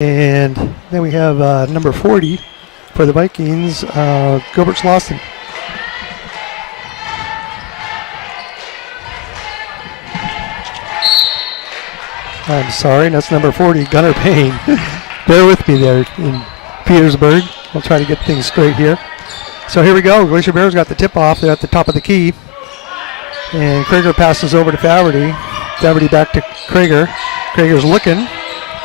And then we have number 40 for the Vikings, Gilbert Slauson. I'm sorry, that's number 40, Gunnar Payne. Bear with me there in Petersburg. We'll try to get things straight here. So here we go. Glacier Bears got the tip off. They're at the top of the key. And Krager passes over to Faverty. Faverty back to Krager. Krager's looking.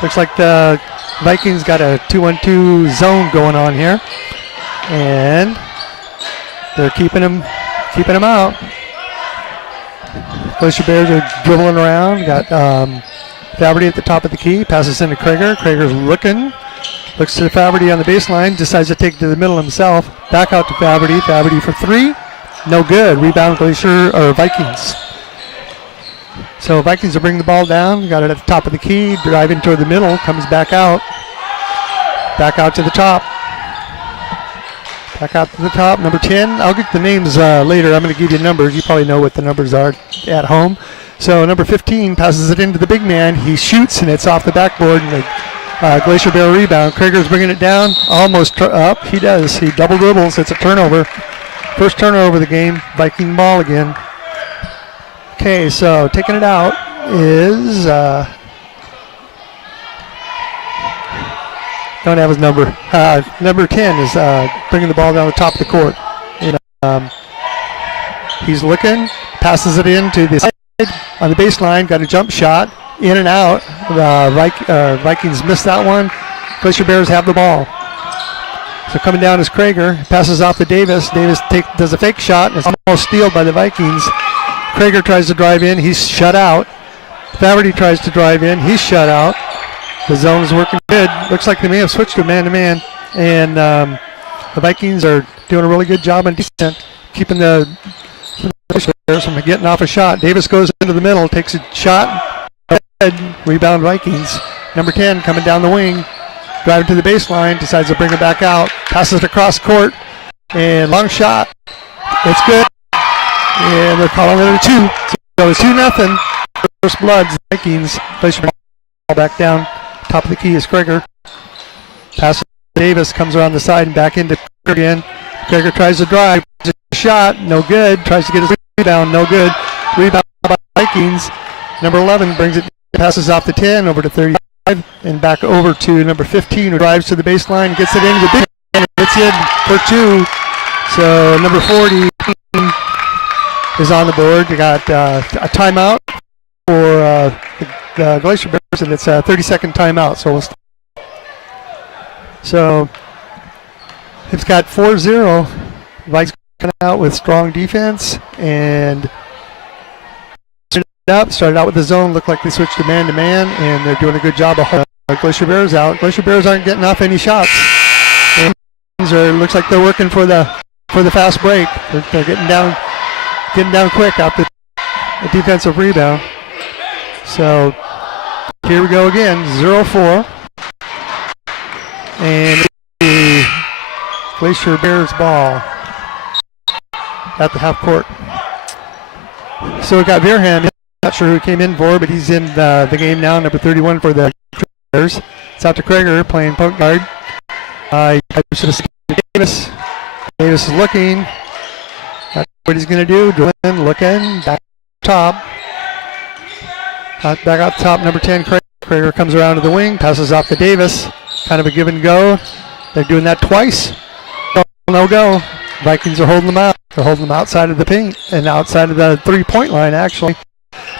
Looks like the Vikings got a 2-1-2 zone going on here. And they're keeping him out. Glacier Bears are dribbling around. Got Faverty at the top of the key. Passes into Krager. Krager's looking. Looks to Faverty on the baseline. Decides to take it to the middle himself. Back out to Faverty. Faverty for three. No good. Rebound Glacier or Vikings. So Vikings are bringing the ball down. Got it at the top of the key. Driving toward the middle. Comes back out. Back out to the top. Back out to the top. Number 10. I'll get the names later. I'm going to give you numbers. You probably know what the numbers are at home. So number 15 passes it into the big man. He shoots and it's off the backboard. And the Glacier Bear rebound. Krager's bringing it down. Almost up. He does. He double dribbles. It's a turnover. First turnover of the game. Viking ball again. Okay, so taking it out is don't have his number. Number 10 is bringing the ball down the top of the court. And, he's looking, passes it into the side on the baseline. Got a jump shot, in and out. Vikings missed that one. Glacier Bears have the ball. So coming down is Krager, passes off to Davis. Davis does a fake shot, and it's almost stealed by the Vikings. Krager tries to drive in, he's shut out. Faverty tries to drive in, he's shut out. The zone is working good. Looks like they may have switched to man-to-man. And the Vikings are doing a really good job on defense, keeping the Bears from getting off a shot. Davis goes into the middle, takes a shot. Rebound Vikings. Number 10 coming down the wing. Driving to the baseline, decides to bring it back out. Passes it across court. And long shot. It's good. And they're calling it a 2. So it's 2-0. First Bloods, Vikings. Place your ball back down. Top of the key is Krager. Pass to Davis, comes around the side and back into Krager again. Krager tries to drive. Shot, no good. Tries to get his rebound, no good. Rebound by Vikings. Number 11 brings it, passes off the 10 over to 35 and back over to number 15 who drives to the baseline, gets it into the big man, gets in for 2. So number 40 is on the board. We got a timeout for the Glacier Bears, and it's a 30-second timeout. So it's got 4-0. Vikes coming out with strong defense and started out with the zone. Looked like they switched to man-to-man, and they're doing a good job of holding Glacier Bears out. Glacier Bears aren't getting off any shots. And looks like they're working for the fast break. They're getting down quick after the defensive rebound. So here we go again, 0-4. And the Glacier Bears ball at the half court. So we got Veerham. Not sure who came in for, but he's in the game now, number 31 for the Bears. It's out to Krager playing point guard. Davis. Davis is looking. That's what he's going to do. Drilling, looking, back top. Back out top, number 10, Krager. Krager comes around to the wing, passes off to Davis. Kind of a give and go. They're doing that twice. No go. Vikings are holding them out. They're holding them outside of the paint and outside of the three-point line, actually.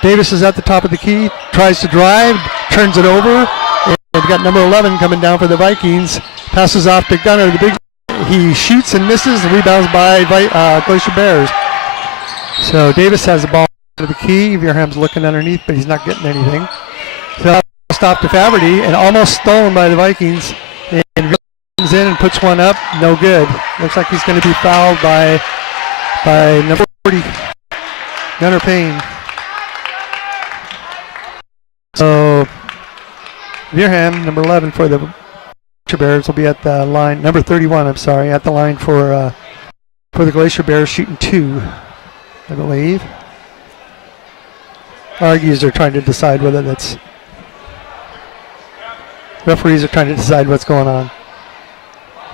Davis is at the top of the key, tries to drive, turns it over. And we've got number 11 coming down for the Vikings. Passes off to Gunnar. He shoots and misses. The rebounds by Glacier Bears. So Davis has the ball to the key. Veerham's looking underneath, but he's not getting anything. So stop to Faverty and almost stolen by the Vikings. And Veerham comes in and puts one up. No good. Looks like he's going to be fouled by number 40, Gunnar Payne. So Veerham, number 11 for the Glacier Bears, will be at the line. Number 31, I'm sorry, at the line for the Glacier Bears, shooting 2, I believe. Argues they're trying to decide whether that's Referees are trying to decide what's going on.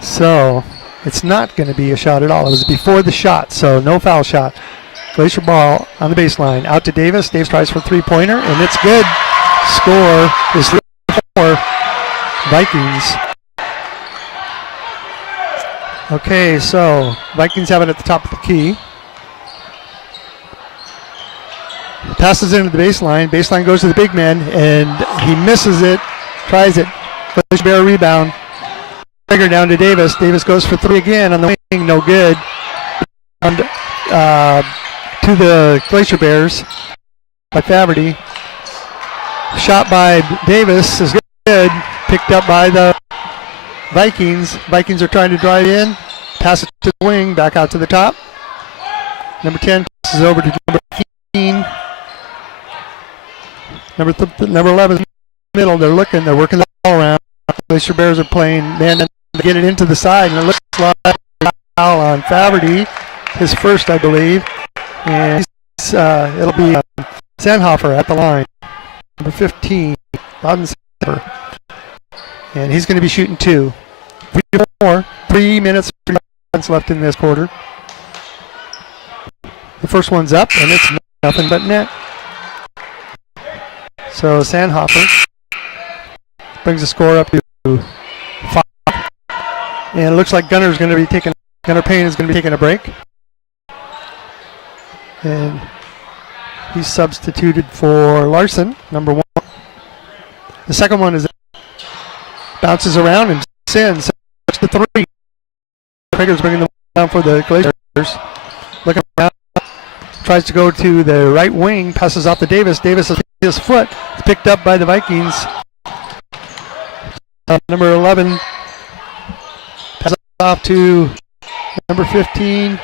So it's not going to be a shot at all. It was before the shot, so no foul shot. Glacier ball on the baseline. Out to Davis. Davis tries for a three-pointer, and it's good. Score is 3-4 Vikings. Okay, so Vikings have it at the top of the key. Passes into the baseline. Baseline goes to the big man, and he misses it. Tries it. Glacier Bear rebound. Trigger down to Davis. Davis goes for three again on the wing. No good. And, to the Glacier Bears by Faverty. Shot by Davis is good. Picked up by the Vikings. Vikings are trying to drive in. Pass it to the wing. Back out to the top. Number 10 passes over to number 15. Number 11 in the middle. They're looking. They're working the ball around. Glacier Bears are playing man to get it into the side. And it looks like a foul on Faverty. His first, I believe. And it'll be Sandhofer at the line. Number 15. Loudon Sandhofer. And he's going to be shooting 2. 3 minutes left in this quarter. The first one's up, and it's nothing but net. So Sandhofer brings the score up to 5. And it looks like Gunnar Payne is going to be taking a break. And he's substituted for Larson, number 1. The second one is bounces around and sends to 3. Prager's bringing the ball down for the Glaciers. Looking around, tries to go to the right wing, passes off to Davis. Davis is his foot. It's picked up by the Vikings. Number 11 passes off to number 15.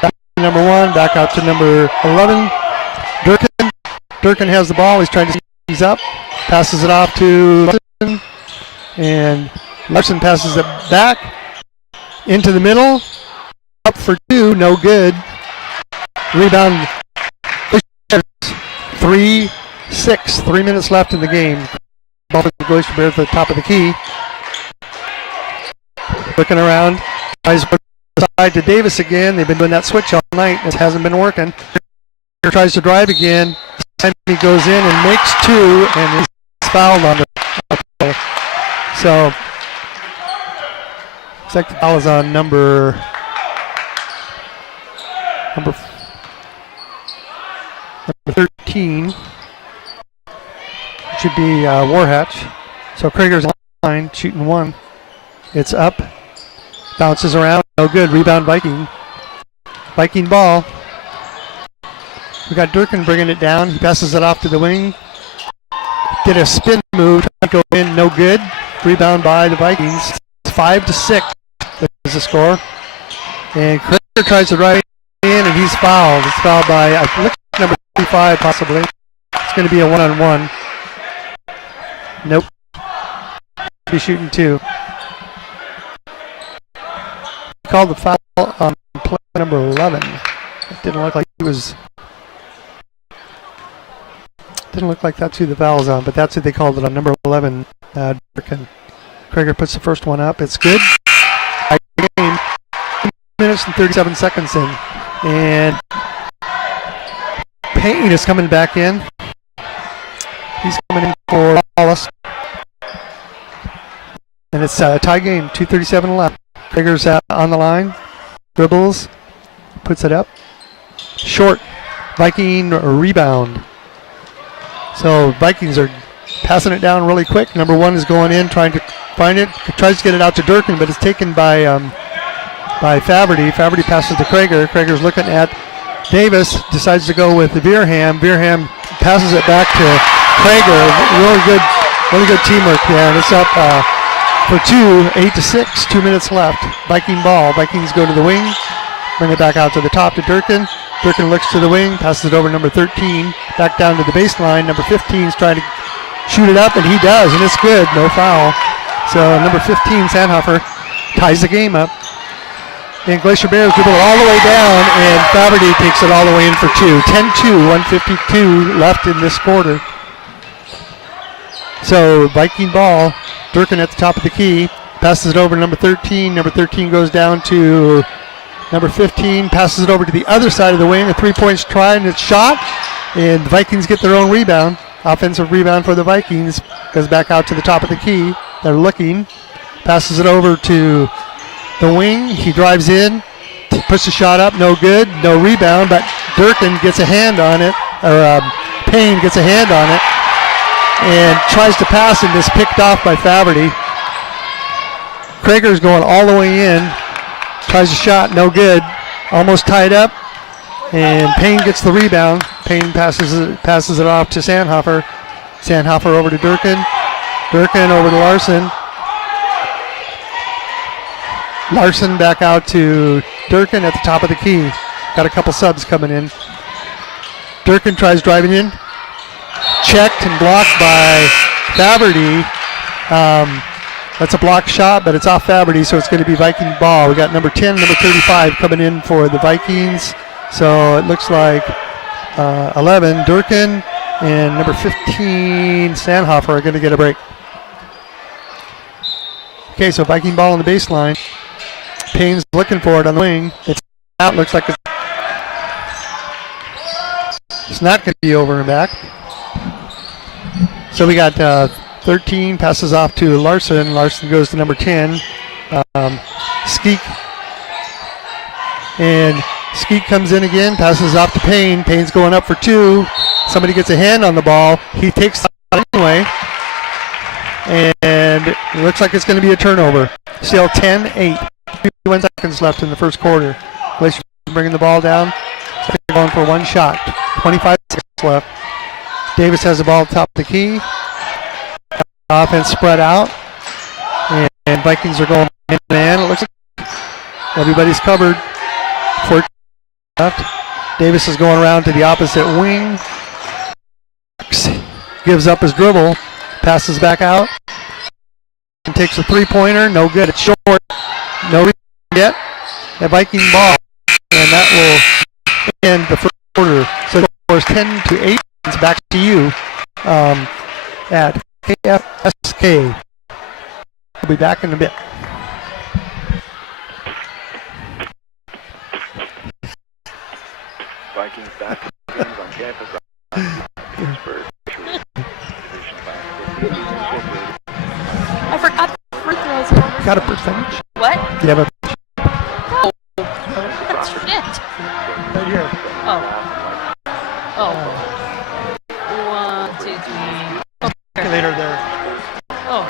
Back to number 1. Back out to number 11. Durkin has the ball. He's trying to squeeze up. Passes it off to Larson. And Larson passes it back into the middle. Up for 2. No good. Rebound. 3-6. 3 minutes left in the game. Ball for the Glacier Bears at the top of the key. Looking around. Tries to put the side to Davis again. They've been doing that switch all night. It hasn't been working. Tries to drive again. This time he goes in and makes 2, and he's fouled on the play. So looks like the foul is on number 13. It should be Warhatch. So Krager's on the line, shooting 1. It's up. Bounces around. No good. Rebound Viking. Viking ball. We got Durkin bringing it down. He passes it off to the wing. Did a spin move. Trying to go in. No good. Rebound by the Vikings. It's 5-6 is the score. And Krager tries to drive in, and he's fouled. It's fouled by, I think, number 35 possibly. It's going to be a one-on-one. Nope. He's shooting 2. He called the foul on play number 11. It didn't look like he was. Didn't look like that's who the foul's on, but that's who they called it on, number 11. Durkin. Krager puts the first one up. It's good. Game. 2 minutes and 37 seconds in. And Payne is coming back in. He's coming in for Wallace. And it's a tie game, 2:37 left. Krager's on the line. Dribbles. Puts it up. Short. Viking rebound. So Vikings are passing it down really quick. Number 1 is going in, trying to find it. Tries to get it out to Durkin, but it's taken by Faverty. Faverty passes to Krager. Krager's looking at Davis. Decides to go with the Veerham. Veerham passes it back to Krager. Really good teamwork there. And it's up for 2, 8-6. 2 minutes left. Viking ball. Vikings go to the wing. Bring it back out to the top to Durkin. Durkin looks to the wing, passes it over number 13, back down to the baseline. Number 15 is trying to shoot it up, and he does, and it's good, no foul. So number 15, Sandhofer, ties the game up. And Glacier Bears dribble it all the way down, and Faverty takes it all the way in for 2. 10-2, 1:52 left in this quarter. So Viking ball, Durkin at the top of the key. Passes it over to number 13. Number 13 goes down to number 15. Passes it over to the other side of the wing. A 3-point try, and it's shot. And the Vikings get their own rebound. Offensive rebound for the Vikings. Goes back out to the top of the key. They're looking. Passes it over to the wing. He drives in. Puts the shot up. No good. No rebound. But Durkin gets a hand on it. Or Payne gets a hand on it. And tries to pass and is picked off by Faberty. Krager's going all the way in. Tries a shot. No good. Almost tied up. And Payne gets the rebound. Payne passes it off to Sandhofer. Sandhofer over to Durkin. Durkin over to Larson. Larson back out to Durkin at the top of the key. Got a couple subs coming in. Durkin tries driving in. Checked and blocked by Faberty. That's a blocked shot, but it's off Faberty, so it's going to be Viking ball. We got number 10, number 35 coming in for the Vikings. So it looks like 11, Durkin, and number 15, Sandhofer are going to get a break. Okay, so Viking ball on the baseline. Payne's looking for it on the wing. It's out. Looks like it's not going to be over and back. So we got 13 passes off to Larson. Larson goes to number 10. Skeek. And Skeek comes in again, passes off to Payne. Payne's going up for two. Somebody gets a hand on the ball. He takes it anyway. And it looks like it's going to be a turnover. Still 10-8. 21 seconds left in the first quarter. Glacier bringing the ball down. Going for one shot. 25 seconds left. Davis has the ball at the top of the key. Offense spread out. And Vikings are going man. It looks like everybody's covered. 14 left. Davis is going around to the opposite wing. Gives up his dribble. Passes back out. And takes a three-pointer. No good. It's short. No rebound yet. A Viking ball. And that will end the first quarter. So it scores 10-8. It's back to you at KFSK. We'll be back in a bit. Vikings back on campus. Petersburg. I forgot the free throws. Got a percentage? What? Do you have a No. That's shit. right here? Oh. 1, 2, 3. Calculator there. Oh.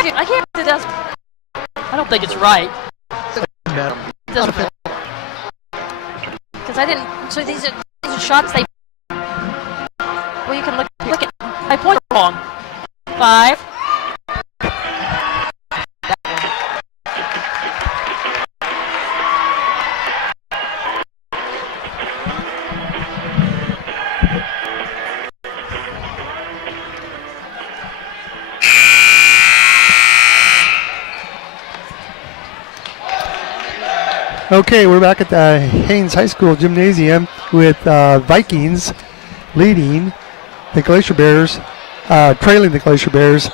I can't do that. I don't think it's right. It doesn't matter. Because I didn't. So these are shots they. Well, you can look at. My points are wrong. 5. Okay, we're back at the Haines High School Gymnasium with Vikings leading the Glacier Bears, trailing the Glacier Bears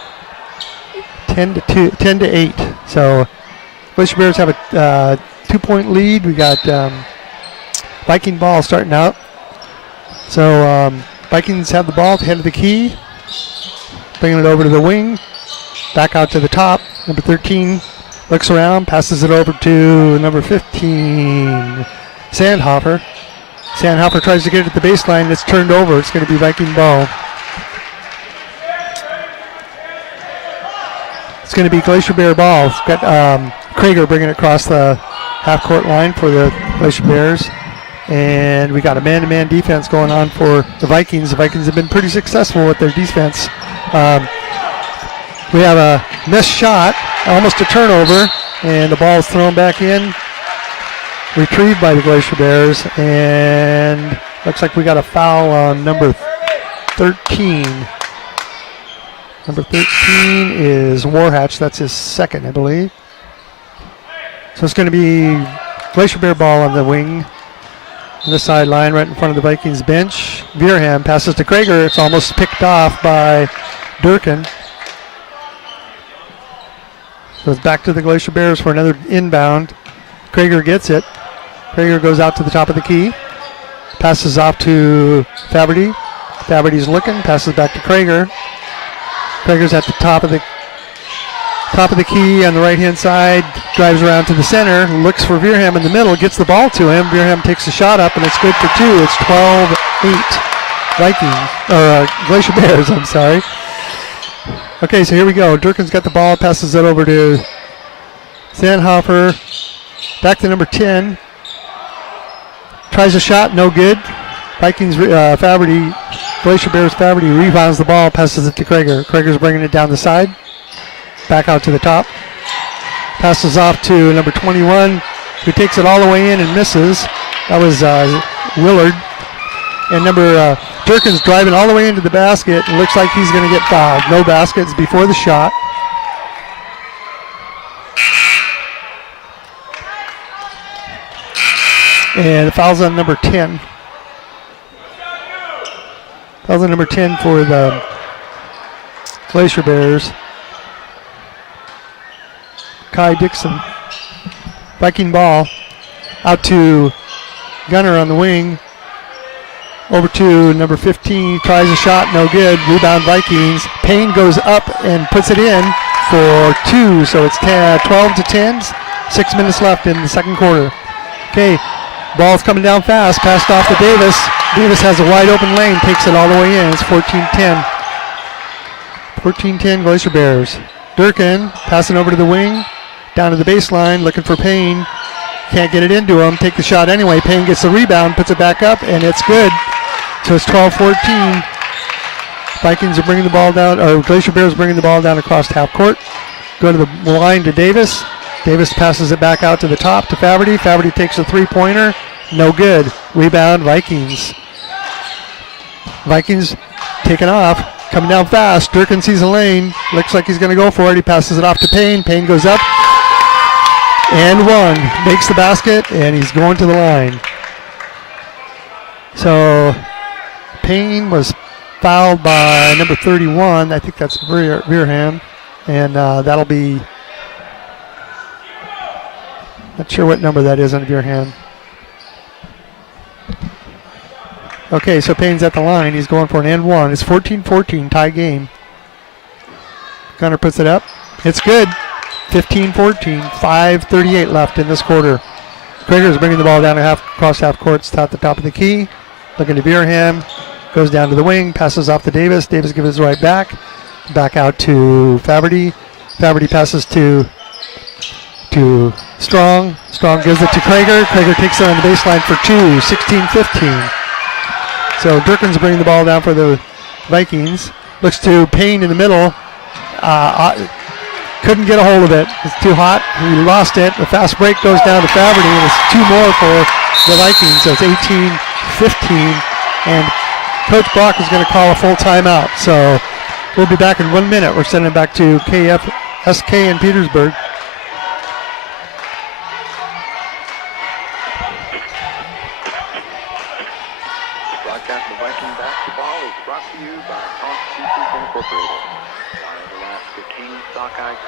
10-8. So Glacier Bears have a 2-point lead. We got Viking ball starting out. So Vikings have the ball at the head of the key, bringing it over to the wing, back out to the top. Number 13 looks around, passes it over to number 15, Sandhofer. Sandhofer tries to get it at the baseline. It's turned over. It's going to be Viking ball. It's going to be Glacier Bear ball. It's got Krager bringing it across the half-court line for the Glacier Bears. And we got a man-to-man defense going on for the Vikings. The Vikings have been pretty successful with their defense. We have a missed shot, almost a turnover, and the ball is thrown back in. Retrieved by the Glacier Bears, and looks like we got a foul on number 13. Number 13 is Warhatch. That's his second, I believe. So it's going to be Glacier Bear ball on the wing, on the sideline, right in front of the Vikings bench. Veerham passes to Krager. It's almost picked off by Durkin. So it's back to the Glacier Bears for another inbound. Krager gets it. Krager goes out to the top of the key. Passes off to Faberty. Faberty's looking. Passes back to Krager. Krager's at the top of the key on the right-hand side. Drives around to the center. Looks for Veerham in the middle. Gets the ball to him. Veerham takes a shot up, and it's good for two. It's 12-8 Vikings. Or Glacier Bears, I'm sorry. Okay, so here we go. Durkin's got the ball. Passes it over to Sandhofer. Back to number 10. Tries a shot, no good. Vikings, Faberty, Glacier Bears Faberty rebounds the ball, passes it to Krager. Krager's bringing it down the side. Back out to the top. Passes off to number 21, who takes it all the way in and misses. That was Willard. And number Durkin's driving all the way into the basket. It looks like he's going to get fouled. No baskets before the shot. And fouls on number 10. Fouls on number 10 for the Glacier Bears. Kai Dixon. Viking ball out to Gunner on the wing. Over to number 15. Tries a shot, no good. Rebound Vikings. Payne goes up and puts it in for two. So it's 12-10. 6 minutes left in the second quarter. Okay. Ball's coming down fast, passed off to Davis. Davis has a wide open lane, takes it all the way in. It's 14-10. 14-10 Glacier Bears. Durkin passing over to the wing, down to the baseline, looking for Payne. Can't get it into him, take the shot anyway. Payne gets the rebound, puts it back up, and it's good. So it's 12-14. Vikings are bringing the ball down, or Glacier Bears bringing the ball down across half court. Go to the line to Davis. Davis passes it back out to the top to Faberty. Faberty takes a three-pointer. No good. Rebound, Vikings. Vikings taking off. Coming down fast. Durkin sees a lane. Looks like he's going to go for it. He passes it off to Payne. Payne goes up. And one. Makes the basket, and he's going to the line. So Payne was fouled by number 31. I think that's Veerham. And that'll be... Not sure what number that is on your hand. Okay, so Payne's at the line. He's going for an and one. It's 14-14, tie game. Gunner puts it up. It's good. 15-14, 5:38 left in this quarter. Krager's bringing the ball down across half court. It's at the top of the key. Looking to Veerham. Goes down to the wing. Passes off to Davis. Davis gives it right back. Back out to Faberty. Faberty passes to Strong. Strong gives it to Krager. Krager takes it on the baseline for two. 16-15. So Durkin's bringing the ball down for the Vikings. Looks to Payne in the middle. Couldn't get a hold of it. It's too hot. He lost it. The fast break goes down to Faberty, and it's two more for the Vikings. So it's 18-15. And Coach Brock is going to call a full timeout. So we'll be back in 1 minute. We're sending it back to KFSK in Petersburg.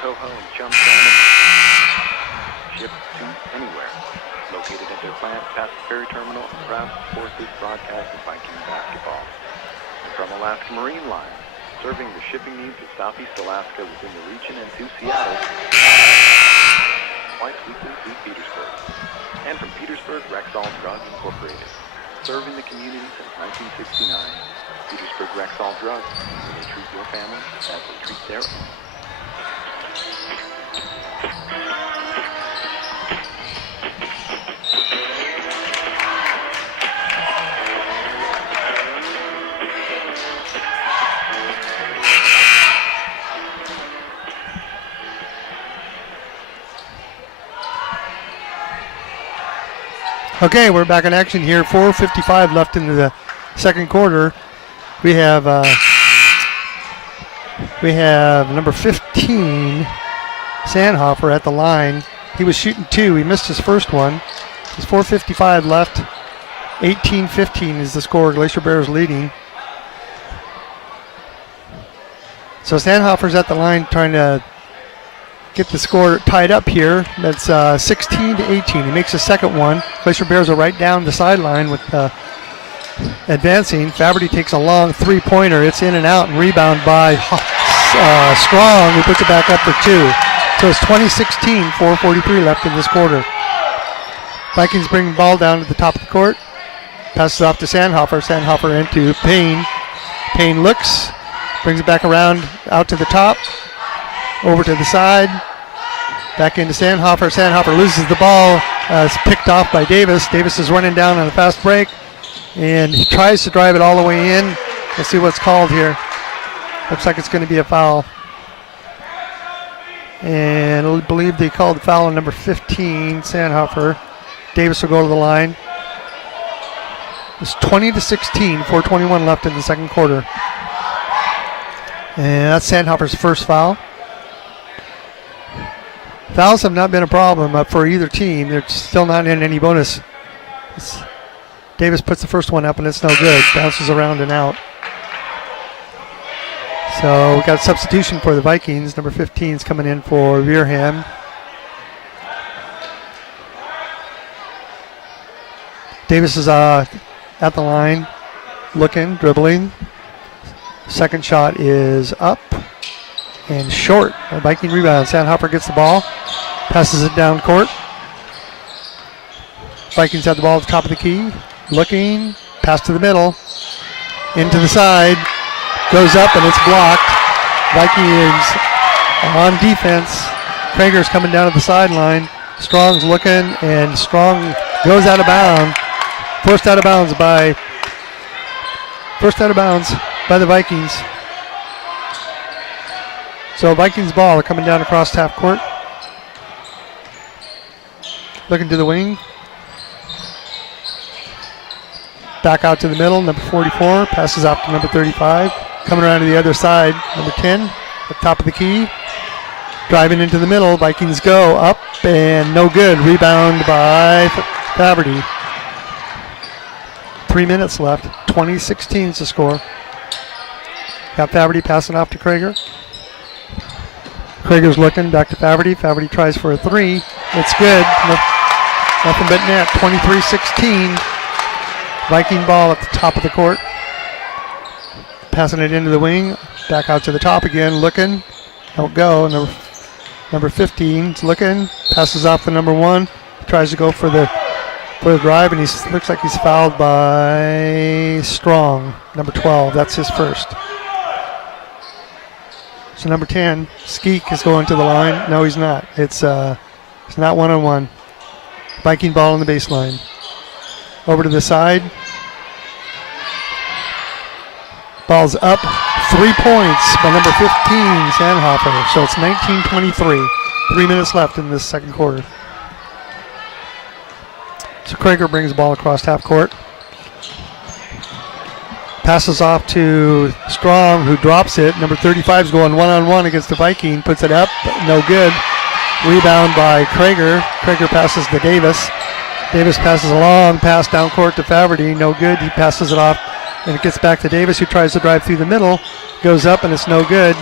Coho and Chum Salmon shipped to anywhere. Located at their plant past the ferry terminal, proud to support this broadcast of Viking basketball. And from Alaska Marine Line, serving the shipping needs of Southeast Alaska within the region and to Seattle, twice weekly to Petersburg. And from Petersburg, Rexall Drug Incorporated, serving the community since 1969. Petersburg Rexall Drug, where they treat your family as they treat their own. Okay, we're back in action here. 4:55 left into the second quarter. We have number 15, Sandhofer, at the line. He was shooting two. He missed his first one. There's 4:55 left. 18-15 is the score. Glacier Bears leading. So Sandhofer's at the line trying to get the score tied up here. That's 16-18. He makes the second one. Glacier Bears are right down the sideline with advancing. Faberty takes a long three-pointer. It's in and out and rebound by Strong, who puts it back up for two. So it's 20-16, 4:43 left in this quarter. Vikings bring the ball down to the top of the court. Passes off to Sandhofer. Sandhofer into Payne. Payne looks, brings it back around out to the top. Over to the side. Back into Sandhofer. Sandhofer loses the ball. It's picked off by Davis. Davis is running down on a fast break. And he tries to drive it all the way in. Let's see what's called here. Looks like it's going to be a foul. And I believe they called the foul on number 15, Sandhofer. Davis will go to the line. It's 20-16, 4:21 left in the second quarter. And that's Sandhofer's first foul. Fouls have not been a problem for either team. They're still not in any bonus. Davis puts the first one up and it's no good. Bounces around and out. So we got a substitution for the Vikings. Number 15 is coming in for Veerham. Davis is at the line, looking, dribbling. Second shot is up and short. A Viking rebound. Sandhofer gets the ball, passes it down court. Vikings have the ball at the top of the key. Looking, pass to the middle, into the side, goes up and it's blocked. Vikings on defense. Krager's coming down to the sideline. Strong's looking and Strong goes out of bounds. Forced out of bounds by the Vikings. So Vikings ball coming down across half court. Looking to the wing. Back out to the middle, number 44. Passes out to number 35. Coming around to the other side, number 10. At the top of the key. Driving into the middle. Vikings go up and no good. Rebound by Faberty. 3 minutes left. 20-16 is the score. Got Faberty passing off to Krager. Krager's looking back to Faberty. Faberty tries for a three. It's good. Nothing but net. 23-16. Viking ball at the top of the court. Passing it into the wing. Back out to the top again. Looking. Don't go. Number 15 is looking. Passes off the number 1. Tries to go for the drive, and he looks like he's fouled by Strong. Number 12. That's his first. So number 10, Skeek, is going to the line. No, he's not. It's not one-on-one. Viking ball on the baseline. Over to the side. Ball's up. 3 points by number 15, Sandhofer. So it's 19-23. 3 minutes left in this second quarter. So Krager brings the ball across half court. Passes off to Strong, who drops it. Number 35 is going one-on-one against the Viking. Puts it up, no good. Rebound by Krager. Krager passes to Davis. Davis passes a long pass down court to Faberty. No good. He passes it off, and it gets back to Davis, who tries to drive through the middle. Goes up, and it's no good.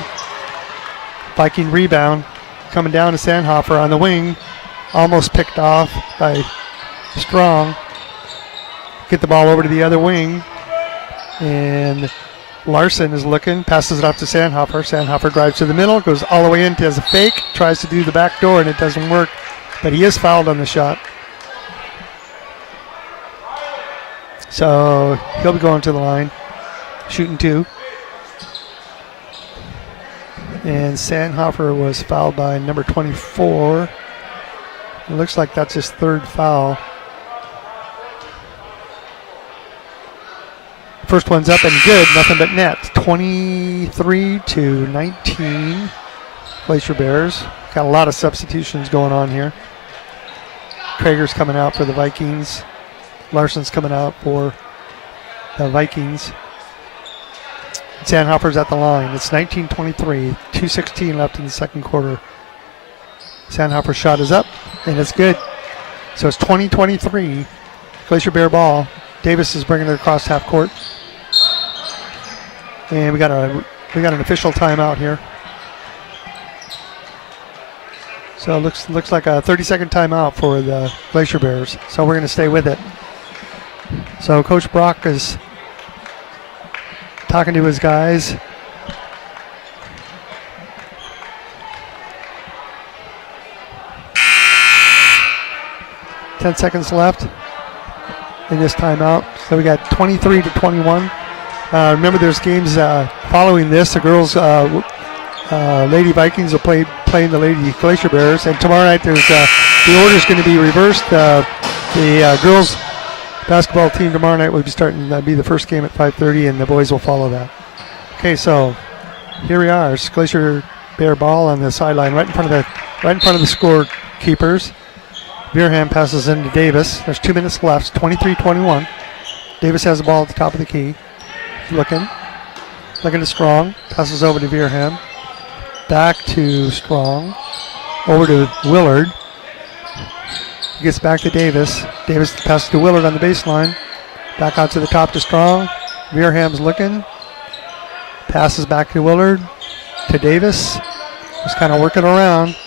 Viking rebound. Coming down to Sandhofer on the wing. Almost picked off by Strong. Get the ball over to the other wing. And Larson is looking, passes it off to Sandhofer. Sandhofer drives to the middle, goes all the way in, has a fake, tries to do the back door, and it doesn't work. But he is fouled on the shot. So he'll be going to the line, shooting 2. And Sandhofer was fouled by number 24. It looks like that's his third foul. First one's up and good, nothing but net. 23-19. Glacier Bears. Got a lot of substitutions going on here. Krager's coming out for the Vikings. Larson's coming out for the Vikings. Sandhofer's at the line. It's 19-23. 2:16 left in the second quarter. Sandhofer's shot is up, and it's good. So it's 20-23. Glacier Bear ball. Davis is bringing it across half court. And we got an official timeout here. So it looks like a 30-second timeout for the Glacier Bears. So we're going to stay with it. So Coach Brock is talking to his guys. Ten seconds left in this timeout. So we got 23-21. Remember, there's games following this. The girls, Lady Vikings will playing the Lady Glacier Bears, and tomorrow night there's the order is going to be reversed. The girls basketball team tomorrow night will be starting. That'll be the first game at 5:30, and the boys will follow that. Okay, so here we are. It's Glacier Bear ball on the sideline, right in front of the scorekeepers. Beerham passes into Davis. There's 2 minutes left. 23-21. Davis has the ball at the top of the key. Looking to Strong. Passes over to Beerham. Back to Strong. Over to Willard. Gets back to Davis. Davis passes to Willard on the baseline. Back out to the top to Strong. Beerham's looking. Passes back to Willard. To Davis. Just kind of working around.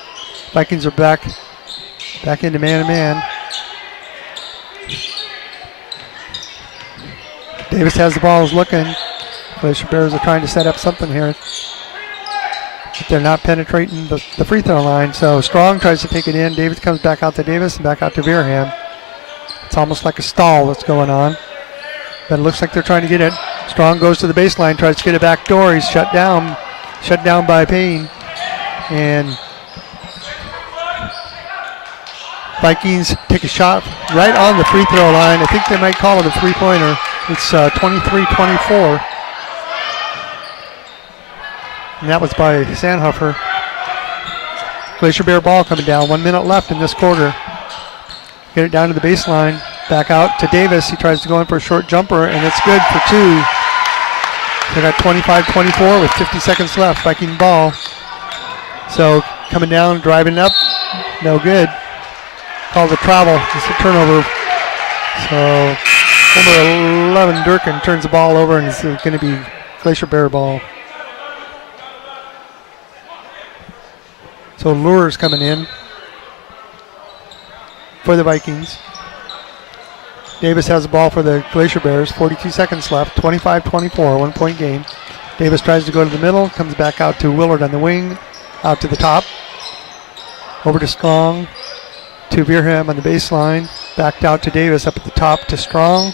Vikings are back into man-to-man. Davis has the ball, is looking. Glacier Bears are trying to set up something here. But they're not penetrating the free throw line, so Strong tries to take it in. Davis comes back out to Davis and back out to Beerham. It's almost like a stall that's going on. But it looks like they're trying to get it. Strong goes to the baseline, tries to get it back door. He's shut down by Payne. And Vikings take a shot right on the free throw line. I think they might call it a three-pointer. It's 23-24. And that was by Sandhofer. Glacier Bear ball coming down. 1 minute left in this quarter. Get it down to the baseline. Back out to Davis. He tries to go in for a short jumper, and it's good for two. They got 25-24 with 50 seconds left. Viking ball. So coming down, driving up. No good. Called the travel. It's a turnover. So number 11, Durkin, turns the ball over, and it's going to be Glacier Bear ball. So Lure's coming in for the Vikings. Davis has the ball for the Glacier Bears. 42 seconds left. 25-24, 1 point game. Davis tries to go to the middle, comes back out to Willard on the wing, out to the top. Over to Strong, to Beerham on the baseline. Backed out to Davis, up at the top to Strong.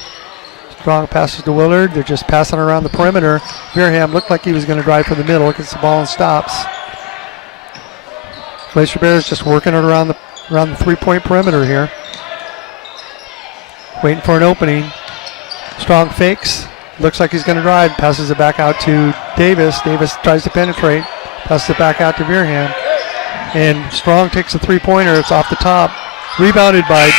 Strong passes to Willard. They're just passing around the perimeter. Beerham looked like he was going to drive for the middle, gets the ball and stops. Glacier Bears just working it around the 3-point perimeter here. Waiting for an opening. Strong fakes. Looks like he's going to drive. Passes it back out to Davis. Davis tries to penetrate. Passes it back out to Beerham. And Strong takes a 3-pointer. It's off the top. Rebounded by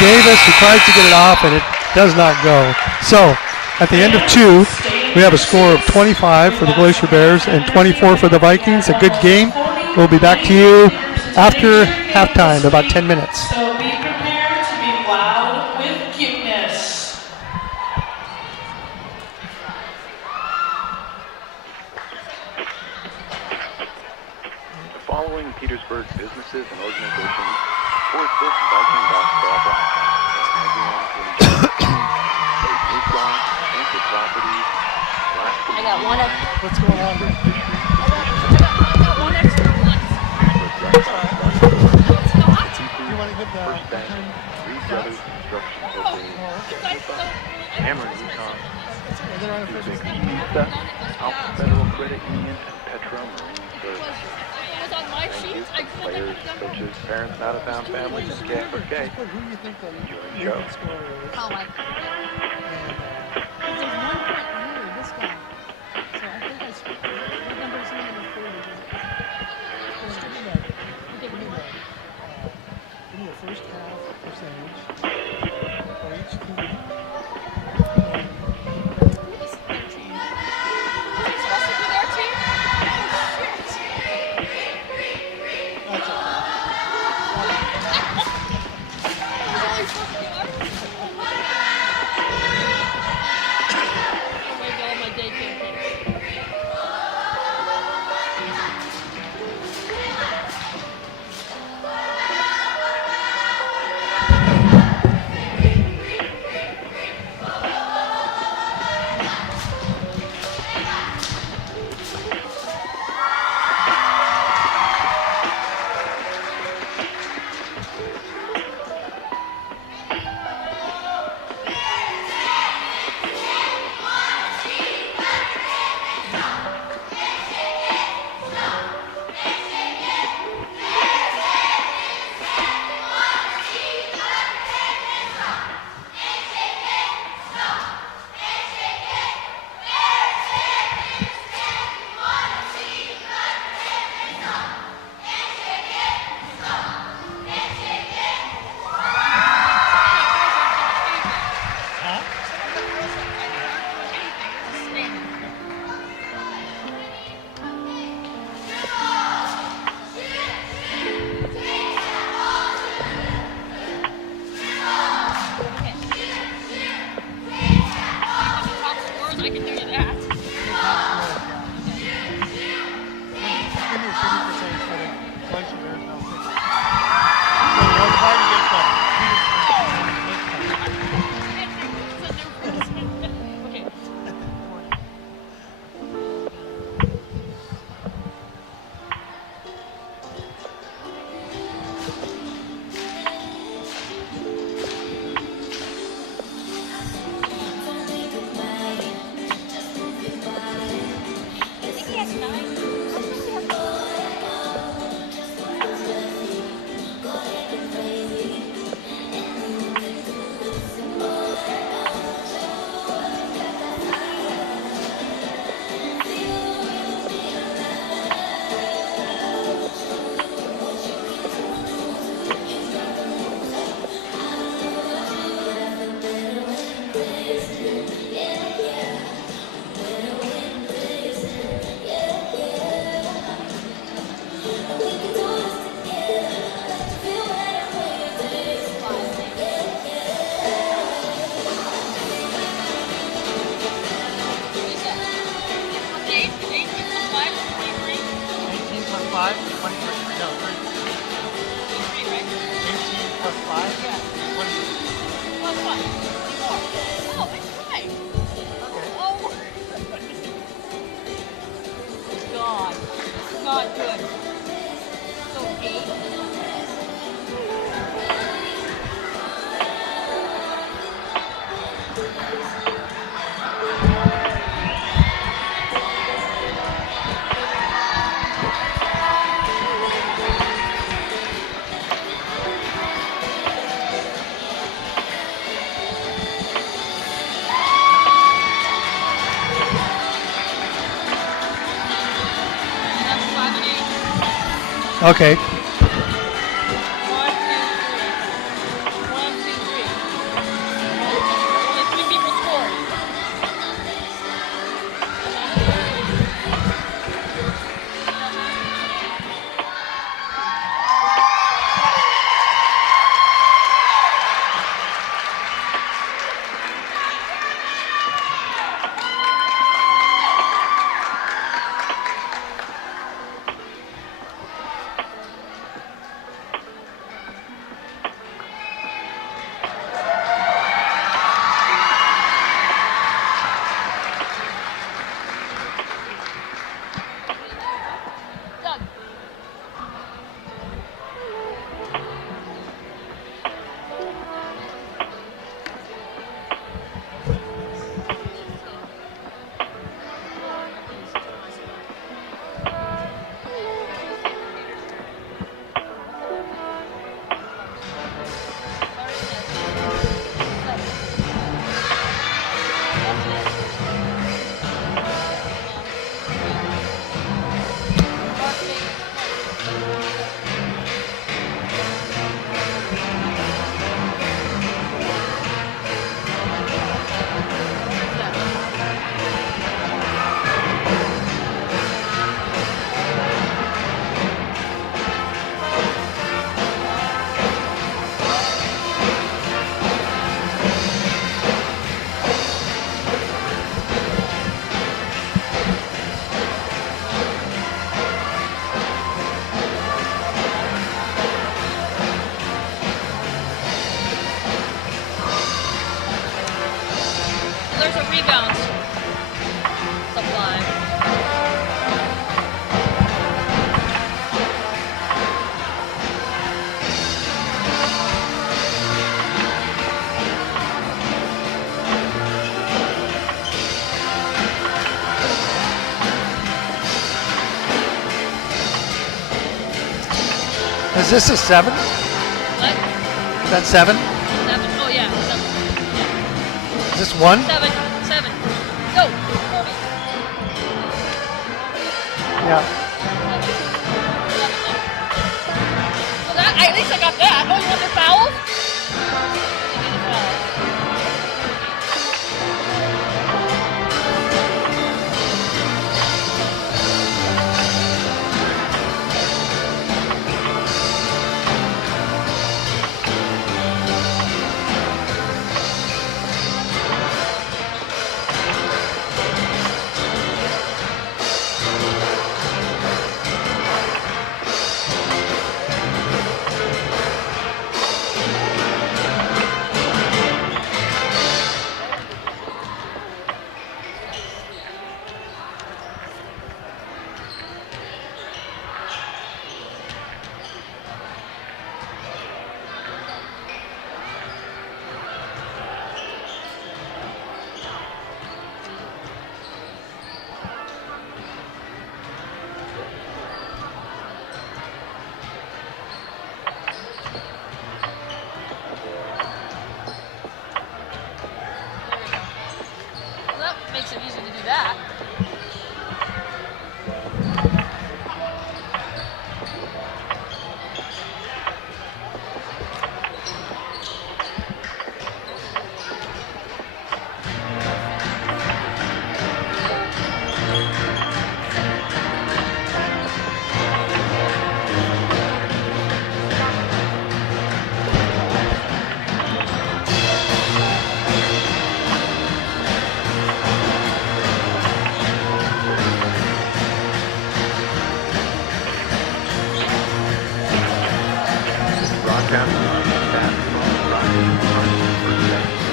Davis, who tries to get it off, and it does not go. So, at the end of two, we have a score of 25 for the Glacier Bears and 24 for the Vikings. A good game. We'll be back to you after halftime, about 10 minutes. So be prepared to be loud with cuteness. The following Petersburg businesses and organizations support this Viking basketball broadcast. Everyone to enjoy new lawn, anchor properties, I got one up. What's going on? I got one extra one. You want to give the First Bank, Reed Brothers Construction Corporation, Cameron Yukon, Music Vista, Alpha Federal Credit Union, and Petra Marine Service. Thank you to players, coaches, parents, and out-of-town families, and KFRK. Who do you think the Enjoy the show. score is? Oh my. There's 1 point here, this guy. So I think that's what number is number 40. Give me the first half percentage for each team. This is 13. Is it supposed to be their team? Oh shit. That's okay. It was only supposed to be ours. Oh my god, my daycare things. Oh, it's right. Oh. God. Not good. So 8. That's 5 and 8. Okay. 1, 2, 3. 1, 2, 3. Only 3 people scored. Doug. There's a rebound supply. Is this a 7? What? That's 7? 7. Oh, yeah. 7. Yeah. Is this 1? 7. 7. Go. Kirby. Yeah. 7. So that, at least I got that. Oh, you want the fouls? Give me the fouls. Well, that makes it easy to do that. Broadcast basketball brought to you by Petersburg Vikings.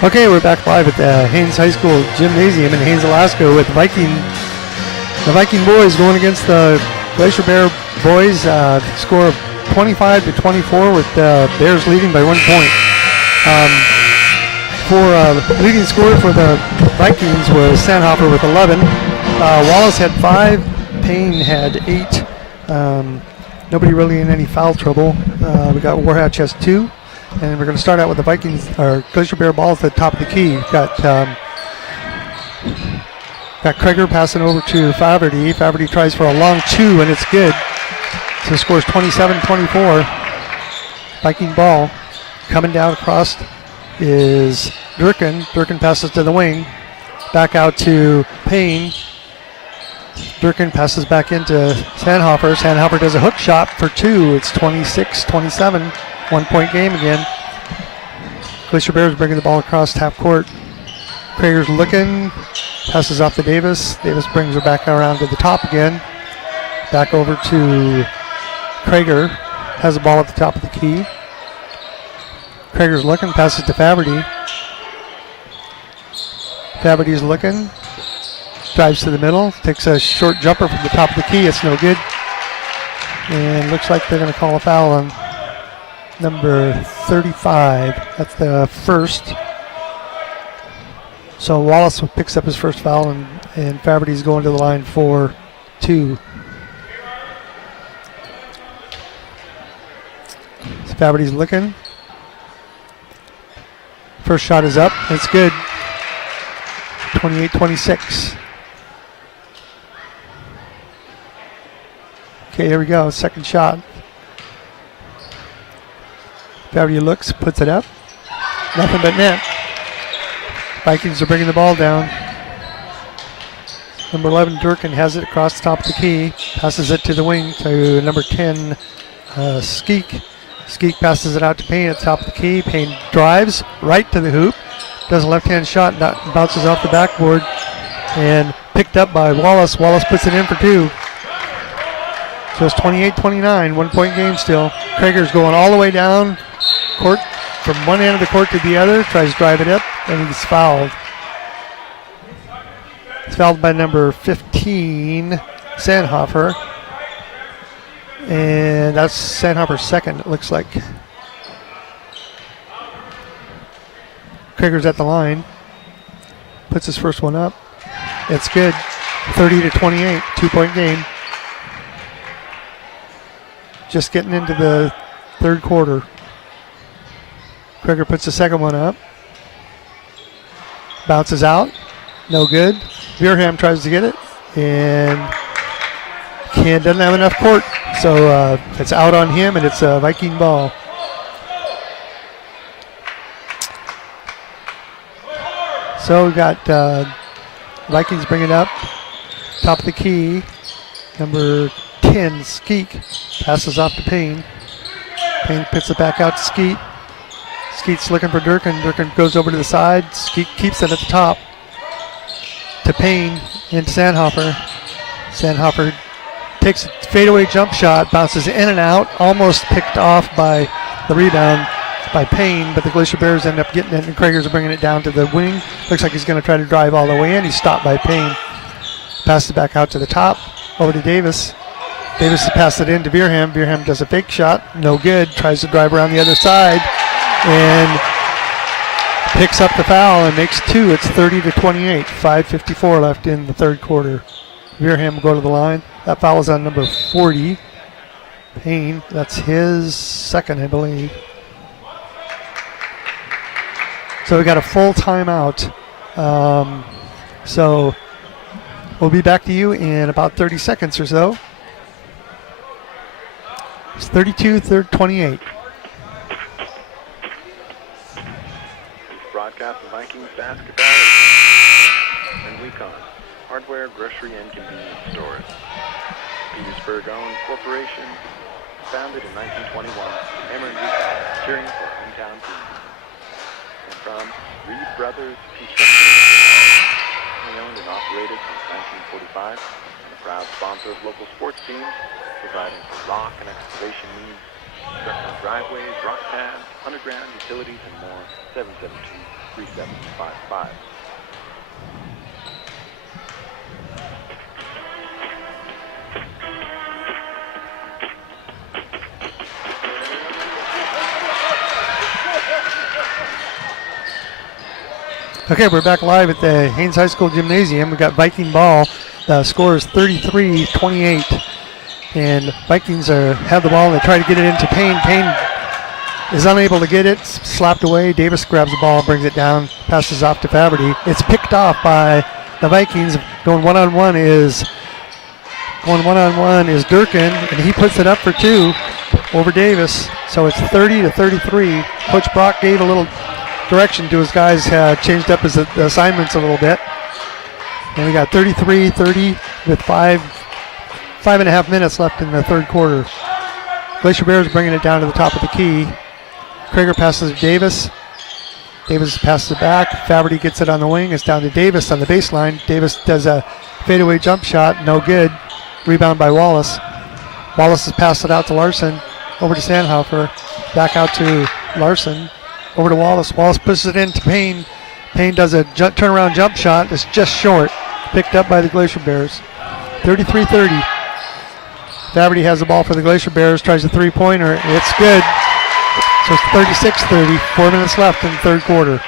Okay, we're back live at the Haines High School Gymnasium in Haines, Alaska with the Viking boys going against the Glacier Bear boys. Score of 25-24 with the Bears leading by 1 point. Leading scorer for the Vikings was Sandhofer with 11. Wallace had 5. Payne had 8. Nobody really in any foul trouble. We got Warhatch has 2. And we're going to start out with the Vikings, or Glacier Bear balls at the top of the key. Got Krager passing over to Faverty. Faverty tries for a long 2, and it's good. So the score is 27-24. Viking ball. Coming down across is Durkin. Durkin passes to the wing. Back out to Payne. Durkin passes back into Sandhofer. Sandhofer does a hook shot for 2. It's 26-27. 1 point game again. Glacier Bears bringing the ball across half court. Krager's looking, passes off to Davis. Davis brings her back around to the top again. Back over to Krager. Has the ball at the top of the key. Krager's looking, passes to Faverty. Faverty's looking, drives to the middle, takes a short jumper from the top of the key. It's no good. And looks like they're going to call a foul on number 35. That's the first. So Wallace picks up his first foul, and Faverty's going to the line for 2. So Faverty's looking. First shot is up. It's good. 28-26. Okay, here we go. Second shot. Faverty looks, puts it up. Nothing but net. Vikings are bringing the ball down. Number 11, Durkin, has it across the top of the key. Passes it to the wing to number 10, Skeek. Skeek passes it out to Payne at the top of the key. Payne drives right to the hoop. Does a left-hand shot, bounces off the backboard, and picked up by Wallace. Wallace puts it in for 2. So it's 28-29, 1 point game still. Krager's going all the way down court from one end of the court to the other, tries to drive it up, and he's fouled. He's fouled by number 15, Sandhofer. And that's Sandhofer's second, it looks like. Krager's at the line. Puts his first one up. It's good. 30-28, 2 point game. Just getting into the third quarter. Krager puts the second one up. Bounces out. No good. Veerham tries to get it. And doesn't have enough court. So it's out on him, and it's a Viking ball. So we got Vikings bring it up. Top of the key. Number 10, Skeek, passes off to Payne. Payne puts it back out to Skeet. Skeet's looking for Durkin. Durkin goes over to the side. Skeet keeps it at the top to Payne into Sandhofer. Sandhofer takes a fadeaway jump shot, bounces in and out, almost picked off by the rebound by Payne, but the Glacier Bears end up getting it, and Kragers are bringing it down to the wing. Looks like he's going to try to drive all the way in. He's stopped by Payne. Passes it back out to the top, over to Davis. Davis has passed it in to Veerham. Veerham does a fake shot, no good. Tries to drive around the other side and picks up the foul and makes 2. It's 30-28. 5:54 left in the third quarter. Veerham will go to the line. That foul is on number 40, Payne. That's his second, I believe. So we got a full timeout. So we'll be back to you in about 30 seconds or so. It's 32-28. Broadcast of Vikings basketball and Recon, hardware, grocery, and convenience stores. Petersburg-owned corporation, founded in 1921, Hammer and Recon, cheering for hometown teams. And from Reed Brothers Construction, owned and operated since 1945, and a proud sponsor of local sports teams, providing for rock and excavation needs, construction of driveways, rock pads, underground utilities, and more. 3755. Okay, we're back live at the Haines High School Gymnasium. We got Viking ball. The score is 33-28. And Vikings have the ball and they try to get it into Payne. Payne is unable to get it, slapped away. Davis grabs the ball, brings it down, passes off to Faberty. It's picked off by the Vikings. Going one-on-one is Durkin, and he puts it up for two over Davis. So it's 30-33. Coach Brock gave a little direction to his guys, changed up his assignments a little bit. And we got 33-30 with 5.5 minutes left in the third quarter. Glacier Bears bringing it down to the top of the key. Krager passes to Davis. Davis passes it back. Faberty gets it on the wing. It's down to Davis on the baseline. Davis does a fadeaway jump shot. No good. Rebound by Wallace. Wallace has passed it out to Larson. Over to Sandhofer. Back out to Larson. Over to Wallace. Wallace pushes it into Payne. Payne does a turnaround jump shot. It's just short. Picked up by the Glacier Bears. 33-30. Faberty has the ball for the Glacier Bears. Tries a three-pointer. It's good. So it's 36-30. 4 minutes left in the third quarter.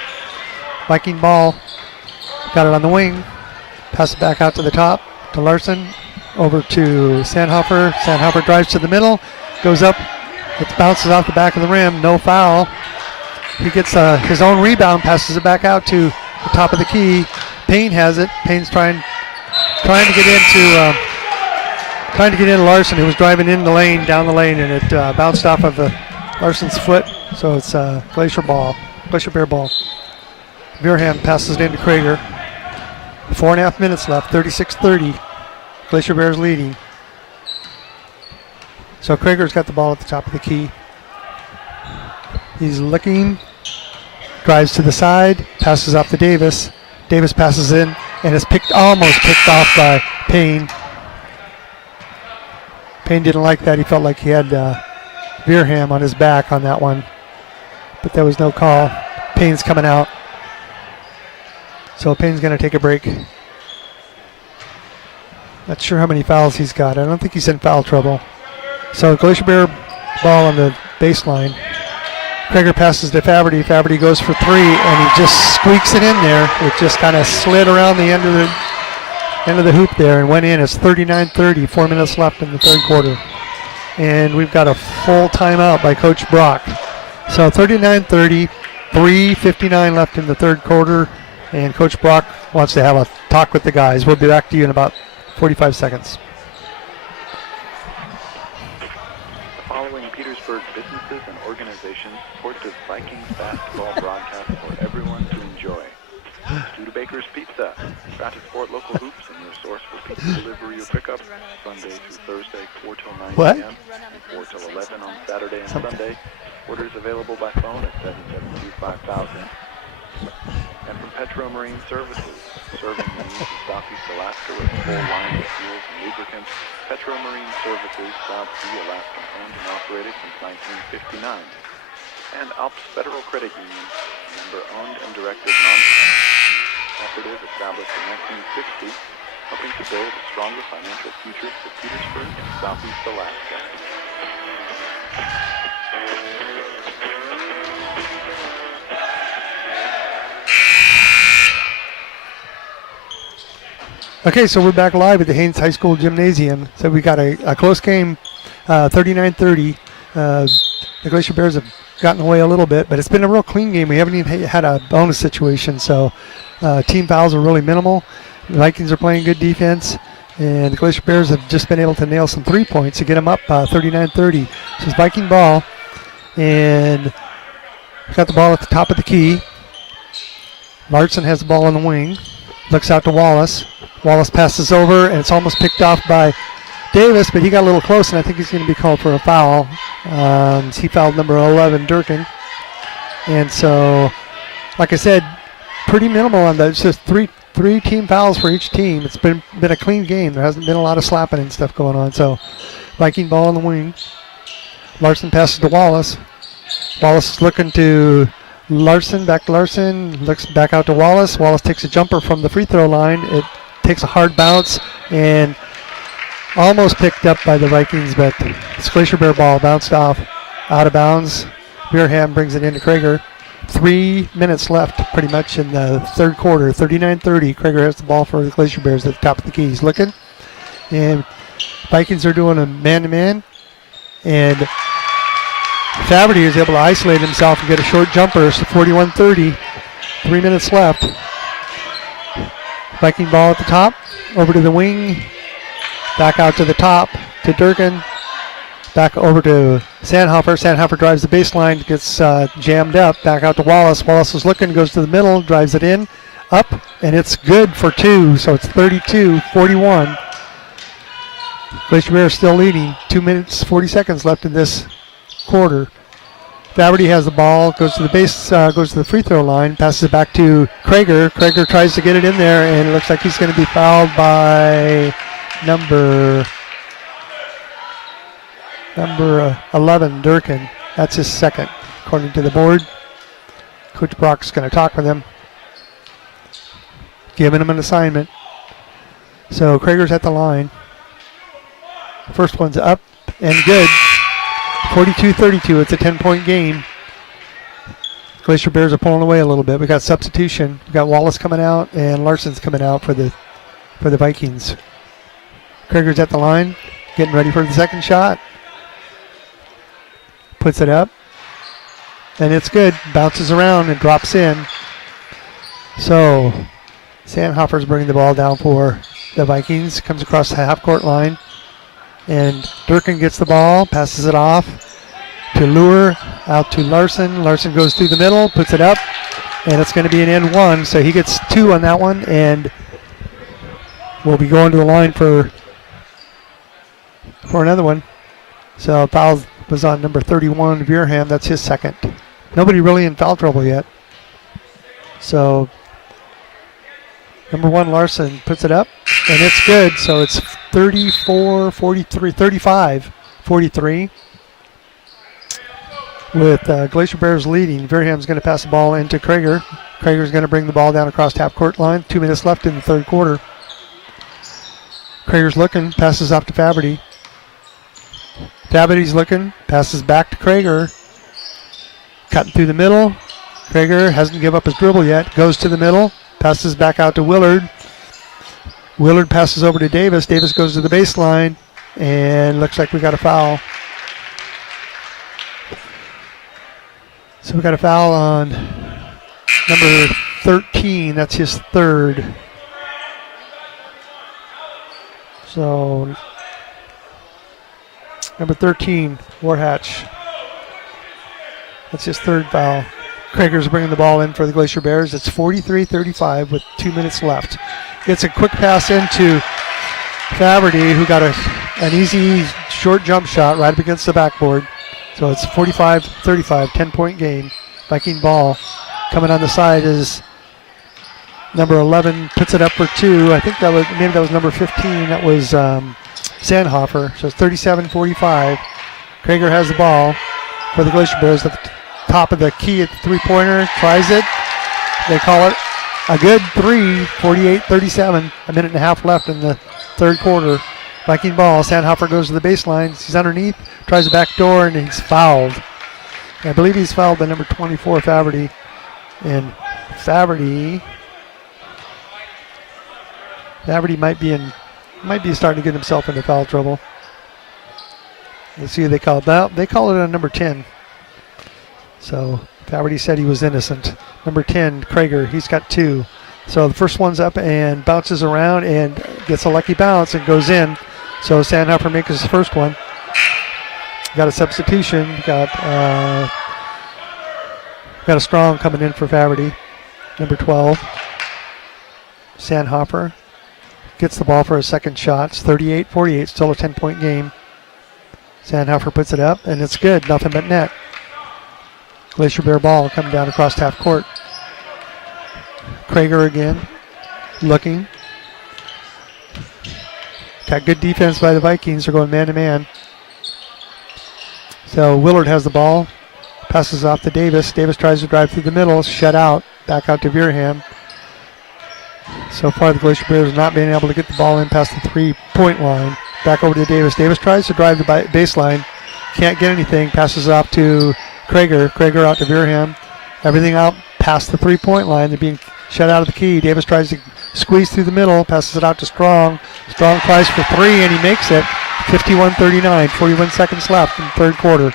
Viking ball. Got it on the wing. Pass it back out to the top to Larson. Over to Sandhofer. Sandhofer drives to the middle. Goes up. It bounces off the back of the rim. No foul. He gets his own rebound, passes it back out to the top of the key. Payne has it. Payne's trying to get into Larson, who was driving in the lane, down the lane, and it bounced off of Larson's foot. So it's Glacier Bear ball. Veerham passes it into Krager. 4.5 minutes left. 36-30. Glacier Bears leading. So Krager's got the ball at the top of the key. He's looking. Drives to the side, passes off to Davis. Davis passes in, and it's almost picked off by Payne. Payne didn't like that. He felt like he had Veerham on his back on that one. But there was no call. Payne's coming out. So Payne's going to take a break. Not sure how many fouls he's got. I don't think he's in foul trouble. So Glacier Bear ball on the baseline. Krager passes to Faberty. Faberty goes for three, and he just squeaks it in there. It just kind of slid around the end of the hoop there and went in. It's 39-30. 4 minutes left in the third quarter. And we've got a full timeout by Coach Brock. So 39-30, 3:59 left in the third quarter, and Coach Brock wants to have a talk with the guys. We'll be back to you in about 45 seconds. The following Petersburg businesses and organizations support this Vikings basketball broadcast for everyone to enjoy. Studebaker's Pizza, proud to support local hoops and your source for pizza delivery or pickup, Sunday through Thursday, 4 till 9 What? p.m., and 4 till 11 on Saturday and Sunday. Orders available by phone at 772-5000. And from Petro Marine Services, serving the needs of Southeast Alaska with a full line of fuels and lubricants, Petro Marine Services, South Sea Alaska, owned and operated since 1959. And Alps Federal Credit Union, member owned and directed non-cooperative established in 1960, helping to build a stronger financial future for Petersburg and Southeast Alaska. Okay, so we're back live at the Haines High School Gymnasium. So we got a close game, 39-30. The Glacier Bears have gotten away a little bit, but it's been a real clean game. We haven't even had a bonus situation, so team fouls are really minimal. The Vikings are playing good defense, and the Glacier Bears have just been able to nail some 3 points to get them up 39-30. So it's Viking ball, and got the ball at the top of the key. Larson has the ball on the wing, looks out to Wallace. Wallace passes over, and it's almost picked off by Davis, but he got a little close, and I think he's going to be called for a foul. He fouled number 11, Durkin. And so, like I said, pretty minimal on that. It's just three team fouls for each team. It's been a clean game. There hasn't been a lot of slapping and stuff going on. So, Viking ball on the wing. Larson passes to Wallace. Wallace is looking to Larson, back to Larson, looks back out to Wallace. Wallace takes a jumper from the free throw line. It takes a hard bounce and almost picked up by the Vikings, but this Glacier Bear ball bounced off out of bounds. Beerham brings it into Krager. 3 minutes left pretty much in the third quarter. 39-30. Krager has the ball for the Glacier Bears at the top of the key. He's looking. And Vikings are doing a man-to-man. And Faberty is able to isolate himself and get a short jumper. So 41-30. 3 minutes left. Viking ball at the top. Over to the wing. Back out to the top to Durkin. Back over to Sandhofer. Sandhofer drives the baseline, gets jammed up. Back out to Wallace. Wallace is looking, goes to the middle, drives it in, up, and it's good for 2. So it's 32-41. Glacier Bears still leading. 2 minutes, 40 seconds left in this quarter. Faberty has the ball, goes to the base, goes to the free throw line, passes it back to Krager. Krager tries to get it in there, and it looks like he's going to be fouled by number 11, Durkin. That's his second, according to the board. Coach Brock's going to talk with him, giving him an assignment. So Krager's at the line. First one's up and good. 42-32. It's a 10-point game. Glacier Bears are pulling away a little bit. We got substitution. We got Wallace coming out and Larson's coming out for the Vikings. Krager's at the line, getting ready for the second shot. Puts it up, and it's good. Bounces around and drops in. So Sandhofer's bringing the ball down for the Vikings. Comes across the half-court line, and Durkin gets the ball, passes it off to Lure, out to Larson. Larson goes through the middle, puts it up, and it's going to be an end one. So he gets 2 on that one, and will be going to the line for another one. So foul was on number 31, Veerham. That's his second. Nobody really in foul trouble yet. So number 1, Larson, puts it up, and it's good. So it's 35-43. With Glacier Bears leading, Veerham's going to pass the ball into Krager. Krager's going to bring the ball down across half-court line. 2 minutes left in the third quarter. Krager's looking, passes off to Faberty. Faberty's looking, passes back to Krager. Cutting through the middle. Krager hasn't given up his dribble yet. Goes to the middle, passes back out to Willard. Willard passes over to Davis. Davis goes to the baseline, and looks like we got a foul. So we got a foul on number 13. That's his third. So number 13, Warhatch. That's his third foul. Krager's bringing the ball in for the Glacier Bears. It's 43-35 with 2 minutes left. Gets a quick pass into Faberty, who got an easy short jump shot right up against the backboard. So it's 45-35, 10-point game. Viking ball coming on the side is number 11, puts it up for 2. I think maybe that was number 15. That was Sandhofer. So it's 37-45. Krager has the ball for the Glacier Bears at the top of the key at the three-pointer. Tries it. They call it a good 3. 48-37. A minute and a half left in the third quarter. Viking ball. Sandhofer goes to the baseline. He's underneath. Tries the back door, and he's fouled. I believe he's fouled by number 24, Faberty. And Faberty might be starting to get himself into foul trouble. Let's see who they call it. Now, they call it on number 10. So Faberty said he was innocent. Number 10, Krager, he's got 2. So the first one's up and bounces around and gets a lucky bounce and goes in. So Sandhofer makes his first one. Got a substitution. Got a strong coming in for Faberty. Number 12, Sandhofer gets the ball for a second shot. It's 38-48, still a 10-point game. Sandhofer puts it up, and it's good. Nothing but net. Glacier Bear ball coming down across half court. Krager again, looking. Got good defense by the Vikings. They're going man-to-man. So Willard has the ball. Passes off to Davis. Davis tries to drive through the middle. Shut out. Back out to Veerham. So far, the Glacier Bears have not been able to get the ball in past the 3-point line. Back over to Davis. Davis tries to drive the baseline. Can't get anything. Passes off to Krager. Krager out to Veerham. Everything out past the 3-point line. They're being shut out of the key. Davis tries to squeeze through the middle. Passes it out to Strong. Strong tries for 3, and he makes it. 51-39. 41 seconds left in the third quarter.